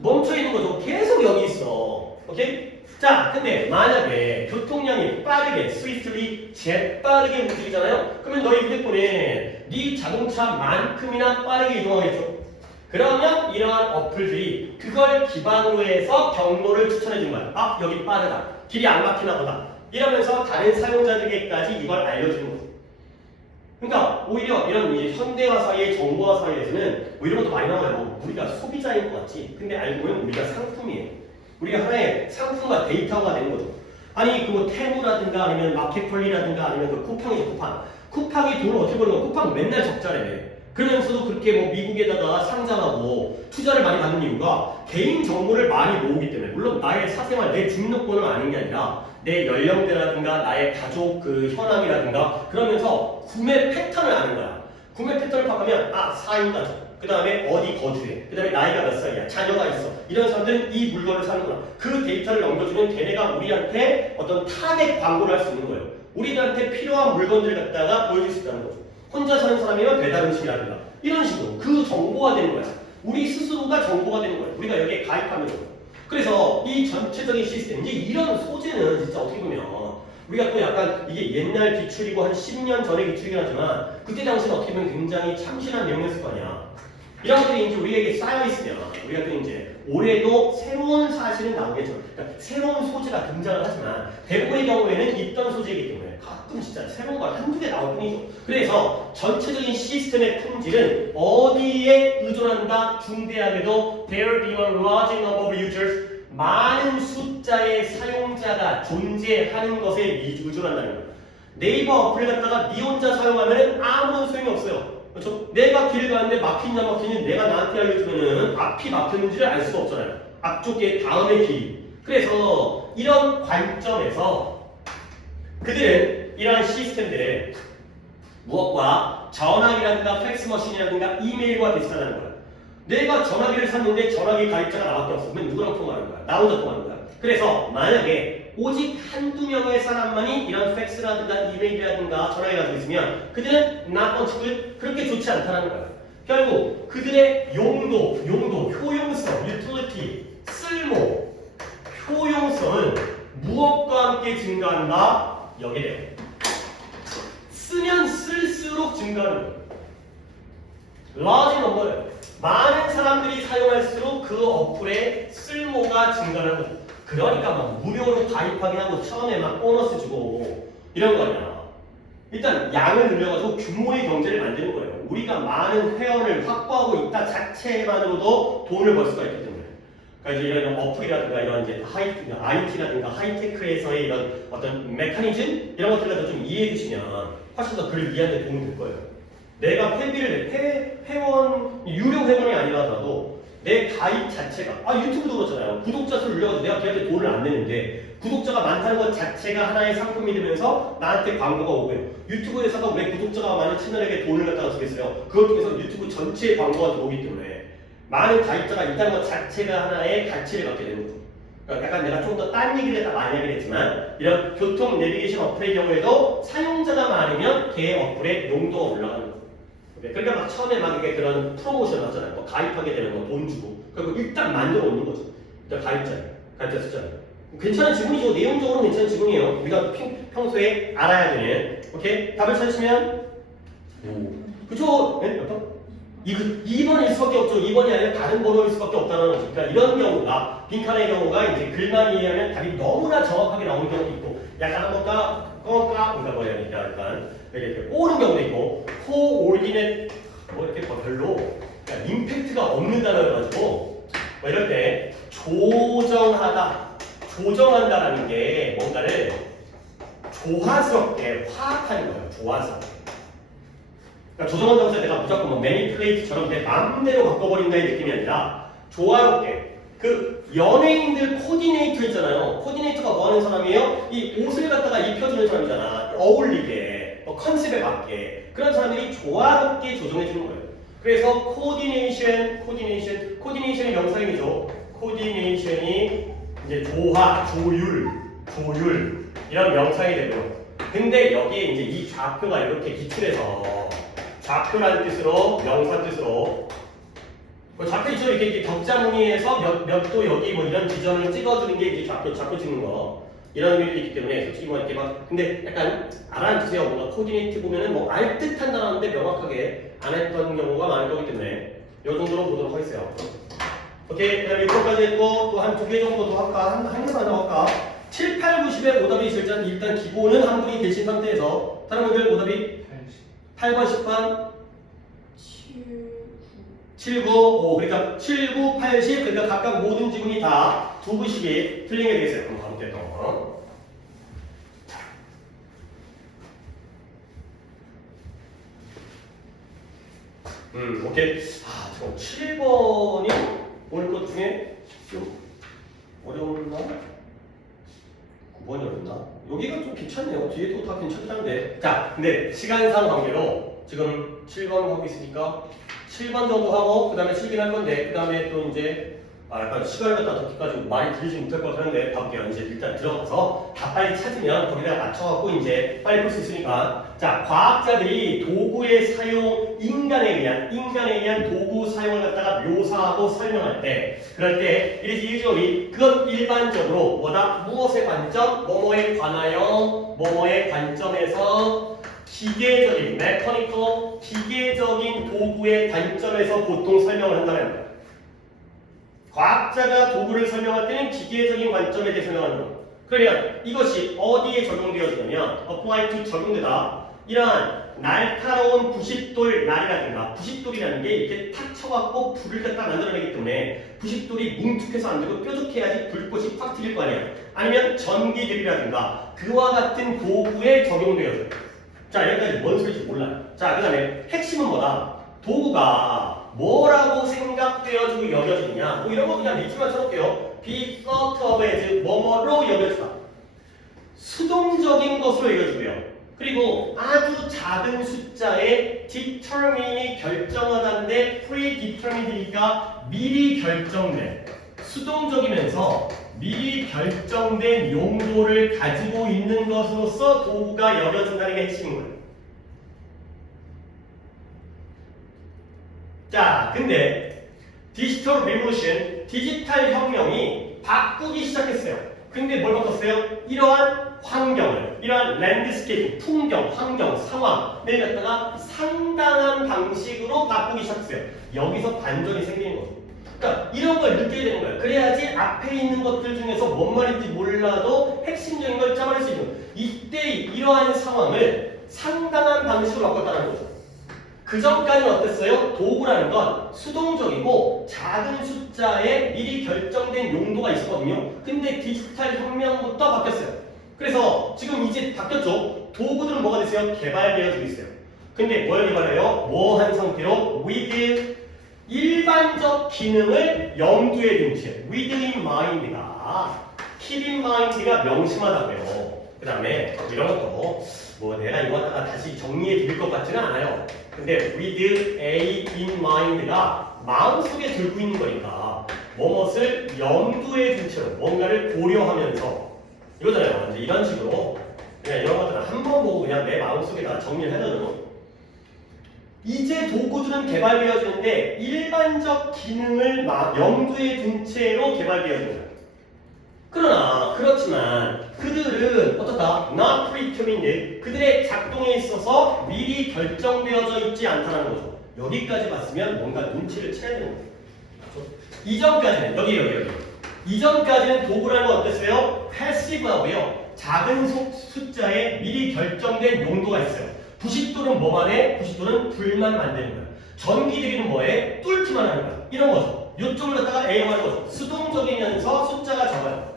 멈춰있는 거죠. 계속 여기 있어. 오케이? 자, 근데 만약에 교통량이 빠르게, 스위프트리, 재빠르게 움직이잖아요? 그러면 너희 휴대폰에 네 자동차만큼이나 빠르게 이동하겠죠? 그러면 이러한 어플들이 그걸 기반으로 해서 경로를 추천해 준 거야. 아, 여기 빠르다. 길이 안 막히나 보다. 이러면서 다른 사용자들에게까지 이걸 알려주는 거죠. 그러니까 오히려 이런 이제 현대화 사이의 정보화 사이에서는 뭐 이런 것도 많이 나와요. 우리가 소비자인 것 같지. 근데 알고 보면 우리가 상품이에요. 우리가 하나의 상품과 데이터가 되는 거죠. 아니 그 뭐 테무라든가 아니면 마켓컬리라든가 아니면 그 쿠팡이죠. 쿠팡. 쿠팡이 돈을 어떻게 버는 거야? 쿠팡 맨날 적자래. 그러면서도 그렇게 뭐 미국에다가 상장하고 투자를 많이 받는 이유가 개인 정보를 많이 모으기 때문에. 물론 나의 사생활, 내 주민등록번호를 아는 게 아니라 내 연령대라든가 나의 가족 그 현황이라든가 그러면서 구매 패턴을 아는 거야. 구매 패턴을 파악하면 아 4인 가족 그 다음에 어디 거주해 그 다음에 나이가 몇 살이야 자녀가 있어 이런 사람들은 이 물건을 사는구나. 그 데이터를 넘겨주면 걔네가 우리한테 어떤 타겟 광고를 할 수 있는 거예요. 우리한테 필요한 물건들을 갖다가 보여줄 수 있다는 거죠. 혼자 사는 사람이면 배달 음식이라든가 이런 식으로 그 정보가 되는 거야. 우리 스스로가 정보가 되는 거예요. 우리가 여기에 가입하면 그래서 이 전체적인 시스템 이제 이런 소재는 진짜 어떻게 보면 우리가 또 약간 이게 옛날 기출이고 한 10년 전의 기출이긴 하지만 그때 당시는 어떻게 보면 굉장히 참신한 내용이었을 거 아니야. 이런 것들이 이제 우리에게 쌓여 있으면 우리가 또 이제 올해도 새로운 사실은 나오겠죠. 그러니까 새로운 소재가 등장을 하지만 대부분의 경우에는 있던 소재이기 때문에 가끔 진짜 새로운 걸 한두 개 나올 뿐이죠. 그래서 전체적인 시스템의 품질은 어디에 의존한다? 중대하게도 there being a large number of users 많은 숫자의 사용자가 존재하는 것에 의존한다는 거예요. 네이버 어플을 갖다가 네 혼자 사용하면 아무런 소용이 없어요. 그렇죠? 내가 길을 가는데 막히냐 막히냐 내가 나한테 알려주면은 앞이 막혔는지를 알 수가 없잖아요. 앞쪽에 다음의 길. 그래서 이런 관점에서 그들은 이러한 시스템들을 무엇과 전화기라든가 팩스머신이라든가 이메일과 비슷하다는 거야. 내가 전화기를 샀는데 전화기 가입자가 나밖에 없어. 그러면 누구랑 통화하는 거야? 나 혼자 통화하는 거야. 그래서 만약에 오직 한두 명의 사람만이 이런 팩스라든가 이메일이라든가 전화기 가지고 있으면 그들은 not 그렇게 좋지 않다는 거야. 결국 그들의 용도, 효용성, utility, 쓸모, 효용성은 무엇과 함께 증가한다? 여기에 대해 쓰면 쓸수록 증가하는 거예요. large number, 많은 사람들이 사용할수록 그 어플의 쓸모가 증가하는 거죠. 그러니까 막 무료로 가입하긴 하고 처음에 막 보너스 주고 이런 거 아니야. 일단 양을 늘려가지고 규모의 경제를 만드는 거예요. 우리가 많은 회원을 확보하고 있다 자체만으로도 돈을 벌 수가 있기 때문에. 그러니까 이제 이런 어플이라든가 이런 이제 IT라든가 하이테크에서의 이런 어떤 메커니즘 이런 것들을 좀 이해해 주시면 훨씬 더 그를 이해하는 데 도움이 될 거예요. 내가 회원 유료 회원이 아니라도 내 가입 자체가 유튜브도 그렇잖아요. 구독자 수를 늘려가지고 내가 걔한테 돈을 안 내는데 구독자가 많다는 것 자체가 하나의 상품이 되면서 나한테 광고가 오고요. 유튜브 회사가 왜 구독자가 많은 채널에게 돈을 갖다가 주겠어요? 그걸 통해서 유튜브 전체에 광고가 들어오기 때문에 많은 가입자가 있다는 것 자체가 하나의 가치를 갖게 되는 거죠. 그러니까 약간 내가 좀 더 딴 얘기를 했다 많이 하긴 했지만 이런 교통 내비게이션 어플의 경우에도 사용자가 많으면 걔 어플의 용도가 올라가는 거예요. 그러니까 막 처음에 막 이게 그런 프로모션 하잖아요. 뭐 가입하게 되는 거 돈 주고. 그리고 일단 만들어 놓는 거죠. 일단 가입자 숫자. 괜찮은 지문이죠. 내용적으로 괜찮은 지문이에요. 우리가 평소에 알아야 되는. 오케이? 답을 찾으시면 그쵸? 네? 몇 번? 2번일 수밖에 없죠. 2번이 아니라 다른 번호일 수밖에 없다는 거죠. 그러니까 이런 경우가 빈칸의 경우가 이제 글만 이해하면 답이 너무나 정확하게 나오는 경우도 있고 약간 한번 그러니까 뭐야 약간 이렇게 꼬는 경우도 있고 코올디넷 뭐 이렇게 별로 그러니까 임팩트가 없는 단어를 가지고 뭐 이럴 때 조정한다라는 게 뭔가를 조화스럽게 화합하는 거예요. 조화스럽게. 그러니까 조정한다고 해서 내가 무조건 뭐 매니플레이트처럼 내 마음대로 바꿔버린다의 느낌이 아니라 조화롭게 그 연예인들 코디네이터 있잖아요. 코디네이터가 뭐 하는 사람이에요? 이 옷을 갖다가 입혀주는 사람이잖아. 어울리게, 컨셉에 맞게. 그런 사람들이 조화롭게 조정해주는 거예요. 그래서 코디네이션의 명사형이죠. 코디네이션이 이제 조화, 조율 이런 명사형이 되고요. 근데 여기에 이제 이 좌표가 이렇게 기출해서 좌표라는 뜻으로 명사 뜻으로 좌표 있죠. 이렇게 격자무늬에서 몇 도 여기 뭐 이런 지점을 찍어주는 게 이제 좌표 찍는 거 이런 의미도 있기 때문에 솔직히 뭐 이렇게 막 근데 약간 알아주세요. 뭔가 코디네이트 보면은 뭐 알 듯한 단어인데 명확하게 안 했던 경우가 많을 거기 때문에 이 정도로 보도록 하겠어요. 오케이. 그다음에 6번까지 했고 또 한 2개 정도 더 할까? 한 개만 더 할까? 7, 8, 90에 오답이 있을 때 일단 기본은 한 분이 계신 상태에서 다른 분들 오답이 8번, 10번 7, 9, 5 그러니까 7, 9, 8, 10 그러니까 각각 모든 지문이 다 2부씩이 틀린 게 되겠어요. 그럼 바로 됐던 거. 오케이. 저 7번이 오늘 것 중에 좀 어려웠나? 9번이 어렵나? 여기가 좀 괜찮네요. 뒤에도 다 괜찮다는데. 자, 근데 시간상 관계로 지금 7번 하고 있으니까 7번 정도 하고 그 다음에 7번 할 건데 그 다음에 또 이제 약간 시간을 갖다 듣기까지 많이 들리지 못할 것 같은데 볼게요. 이제 일단 들어가서 다 빨리 찾으면 거기다가 맞춰갖고 이제 빨리 볼 수 있으니까 자, 과학자들이 도구의 사용 인간에 의한 도구 사용을 갖다가 묘사하고 설명할 때 그럴 때 it is usually 그건 일반적으로 뭐다? 무엇의 관점? 뭐뭐에 관하여 뭐뭐의 관점에서 기계적인 mechanical 기계적인 도구의 관점에서 보통 설명을 한다는 거야. 과학자가 도구를 설명할 때는 기계적인 관점에 대해 설명하는 거야. 그러면 이것이 어디에 적용되어지냐면 apply to 적용되다. 이러한 날카로운 부싯돌 날이라든가 부싯돌이라는 게 이렇게 탁 쳐갖고 불을 갖다 만들어내기 때문에 부싯돌이 뭉툭해서 안 되고 뾰족해야지 불꽃이 확 튀길 거 아니야. 아니면 전기들이라든가 그와 같은 도구에 적용되어져요. 자, 여기까지 뭔 소리인지 몰라요. 자, 그 다음에 핵심은 뭐다? 도구가 뭐라고 생각되어지고 여겨지느냐? 뭐 이런 거 그냥 밑줄만 쳐놓을게요. be thought of as 뭐뭐로 여겨지다. 수동적인 것으로 여겨지고요. 그리고 아주 작은 숫자의 determine이 결정하다는데 predetermined니까 미리 결정된 수동적이면서 미리 결정된 용도를 가지고 있는 것으로서 도구가 여겨진다는 게 핵심인 거예요. 자, 근데 디지털 리볼루션, 디지털 혁명이 바꾸기 시작했어요. 근데 뭘 바꿨어요? 이러한 환경을, 이러한 랜드스케이프, 풍경, 환경, 상황을 갖다가 상당한 방식으로 바꾸기 시작했어요. 여기서 반전이 생기는 거죠. 그러니까 이런 걸 느껴야 되는 거예요. 그래야지 앞에 있는 것들 중에서 뭔 말인지 몰라도 핵심적인 걸 잡아낼 수 있는 거예요. 이때 이러한 상황을 상당한 방식으로 바꿨다는 거죠. 그 전까지는 어땠어요? 도구라는 건 수동적이고 작은 숫자에 미리 결정된 용도가 있었거든요. 근데 디지털 혁명부터 바뀌었어요. 그래서 지금 이제 바뀌었죠. 도구들은 뭐가 됐어요? 개발되어지고 있어요. 근데 뭘 개발해요? 뭐 한 상태로? with 일반적 기능을 염두에 둔 채 with in mind가 keep in mind가 명심하다고요. 그 다음에 이런 것도 뭐 내가 이거 갖다가 다시 정리해 드릴 것 같지는 않아요. 근데 with a in mind가 마음속에 들고 있는 거니까 무엇을 염두에 둔 채로 뭔가를 고려하면서 이거잖아요. 이제 이런 식으로 그냥 이런 것들은 한 번 보고 그냥 내 마음속에다 정리를 해놓는 이제 도구들은 개발되어지는데 일반적 기능을 염두에 둔 채로 개발되어지는 거예요. 그러나 그렇지만 그들은 어떻다? Not predetermined. 그들의 작동에 있어서 미리 결정되어져 있지 않다는 거죠. 여기까지 봤으면 뭔가 눈치를 채야 되는 거죠. 이전까지는 여기 이전까지는 도구라는 건 어땠어요? 패시브하고요. 작은 숫자에 미리 결정된 용도가 있어요. 부싯돌은 뭐만 해? 부싯돌은 불만 만드는 거야. 전기들이는 뭐해? 뚫기만 하는 거야. 이런 거죠. 요쪽을 갖다가 A하는 거죠. 수동적이면서 숫자가 적어요.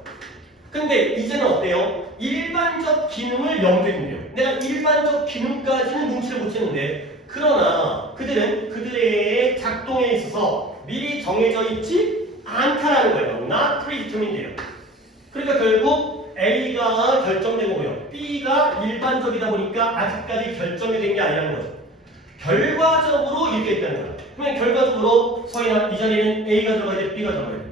근데 이제는 어때요? 일반적 기능을 염두에 둔대요. 내가 일반적 기능까지는 눈치를 못 채는데 그러나 그들은 그들의 작동에 있어서 미리 정해져 있지 않다라는 거예요. not predetermined예요. 그러니까 결국 A가 결정된 거고요. B가 일반적이다 보니까 아직까지 결정이 된 게 아니라는 거죠. 결과적으로 이렇게 있다는 거예요. 그러면 결과적으로 서인아 이 자리에는 A가 들어가야 돼, B가 들어가야 돼.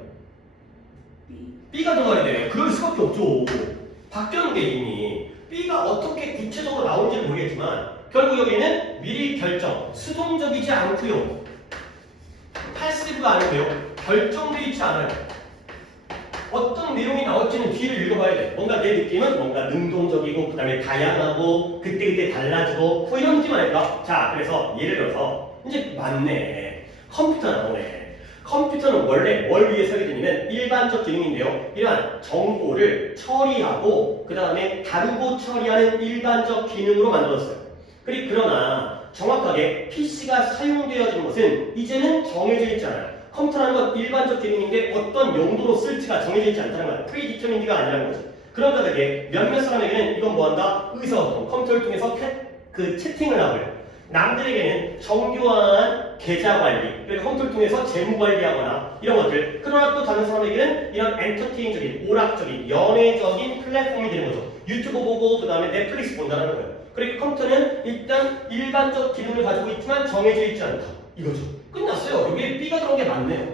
B가 들어가야 돼. 그럴 수밖에 없죠. 바뀌었는데 이미 B가 어떻게 구체적으로 나온지는 모르겠지만 결국 여기는 미리 결정, 수동적이지 않고요. 패시브가 아니고요. 결정되어 있지 않아요. 어떤 내용이 나올지는 뒤를 읽어봐야 돼. 뭔가 내 느낌은 뭔가 능동적이고 그 다음에 다양하고 그때그때 달라지고 뭐 이런 느낌 아닐까? 자, 그래서 예를 들어서 이제 맞네. 컴퓨터 나오네. 컴퓨터는 원래 뭘 위해 설계되냐면 일반적 기능인데요. 이러한 정보를 처리하고 그 다음에 다루고 처리하는 일반적 기능으로 만들었어요. 그러나 정확하게 PC가 사용되어지는 것은 이제는 정해져 있지 않아요. 컴퓨터라는 건 일반적 기능인데 어떤 용도로 쓸지가 정해져 있지 않다는 거야. 프리디터민드가 아니라는 거죠. 그러니까 되게 몇몇 사람에게는 이건 뭐한다? 의사소통, 컴퓨터를 통해서 채팅을 하고요. 남들에게는 정교한 계좌 관리, 그러니까 컴퓨터를 통해서 재무 관리하거나 이런 것들. 그러나 또 다른 사람에게는 이런 엔터테인적인, 오락적인, 연애적인 플랫폼이 되는 거죠. 유튜브 보고 그 다음에 넷플릭스 본다는 거예요. 그러니까 컴퓨터는 일단 일반적 기능을 가지고 있지만 정해져 있지 않다. 이거죠. 끝났어요. 여기에 B가 들어온 게 맞네요.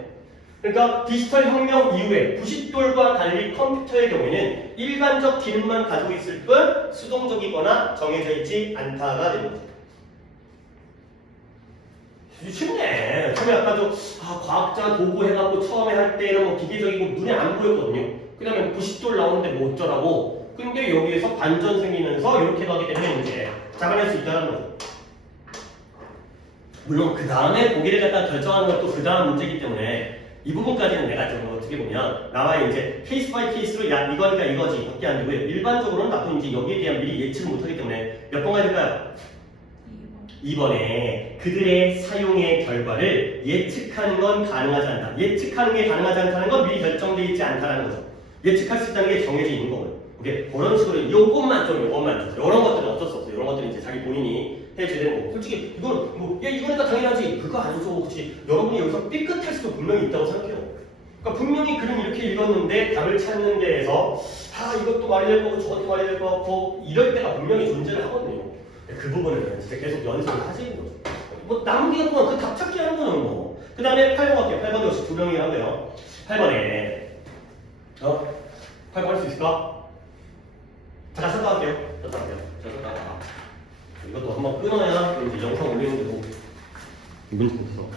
그러니까 디지털 혁명 이후에 부싯돌과 달리 컴퓨터의 경우에는 일반적 기능만 가지고 있을 뿐 수동적이거나 정해져 있지 않다가 되는 거죠. 쉽네. 처음에 아까도 과학자 도구 해갖고 처음에 할 때는 뭐 기계적이고 눈에 안 보였거든요. 그 다음에 부싯돌 나오는데 뭐 어쩌라고. 근데 여기에서 반전 생기면서 이렇게 가게 되면 이제 잡아낼 수 있다는 거죠. 물론 그 다음에 보기를 갖다 결정하는 것도 그 다음 문제이기 때문에 이 부분까지는 내가 좀 어떻게 보면 나와의 이제 케이스 바이 케이스로 야 이거니까 이거지 밖에 안 되고요. 일반적으로는 나도 이제 여기에 대한 미리 예측을 못하기 때문에 몇 번 가질까요? 2번에 그들의 사용의 결과를 예측하는 건 가능하지 않다. 예측하는 게 가능하지 않다는 건 미리 결정되어 있지 않다는 거죠. 예측할 수 있다는 게 정해져 있는 거고요. 오케이? 그런 식으로 요것만 좀 이런 것들은 어쩔 수 없어요. 이런 것들은 이제 자기 본인이 해줘야 되는 거고. 솔직히 이건 뭐 야 이거니까 당연하지. 그거 아니죠. 그렇지. 여러분이 여기서 삐끗할 수도 분명히 있다고 생각해요. 그러니까 분명히 그림 이렇게 읽었는데 답을 찾는 데에서 아 이것도 말이 될 거고 저것도 말이 될 거고 이럴 때가 분명히 존재를 하거든요. 그 부분은 진짜 계속 연습을 하시는 거죠. 뭐 남은 기간 동안 그 답 찾기 하는 거는 뭐. 그 다음에 8번 할게요. 8번 역시 두 명이 한대요. 8번에 8번 할 수 있을까? 자, 썼다 할게요. 썼다 할게요. 자, 썼다. 이것도 한번 끊어야 이제 영상 올리는 데도 문제 없어.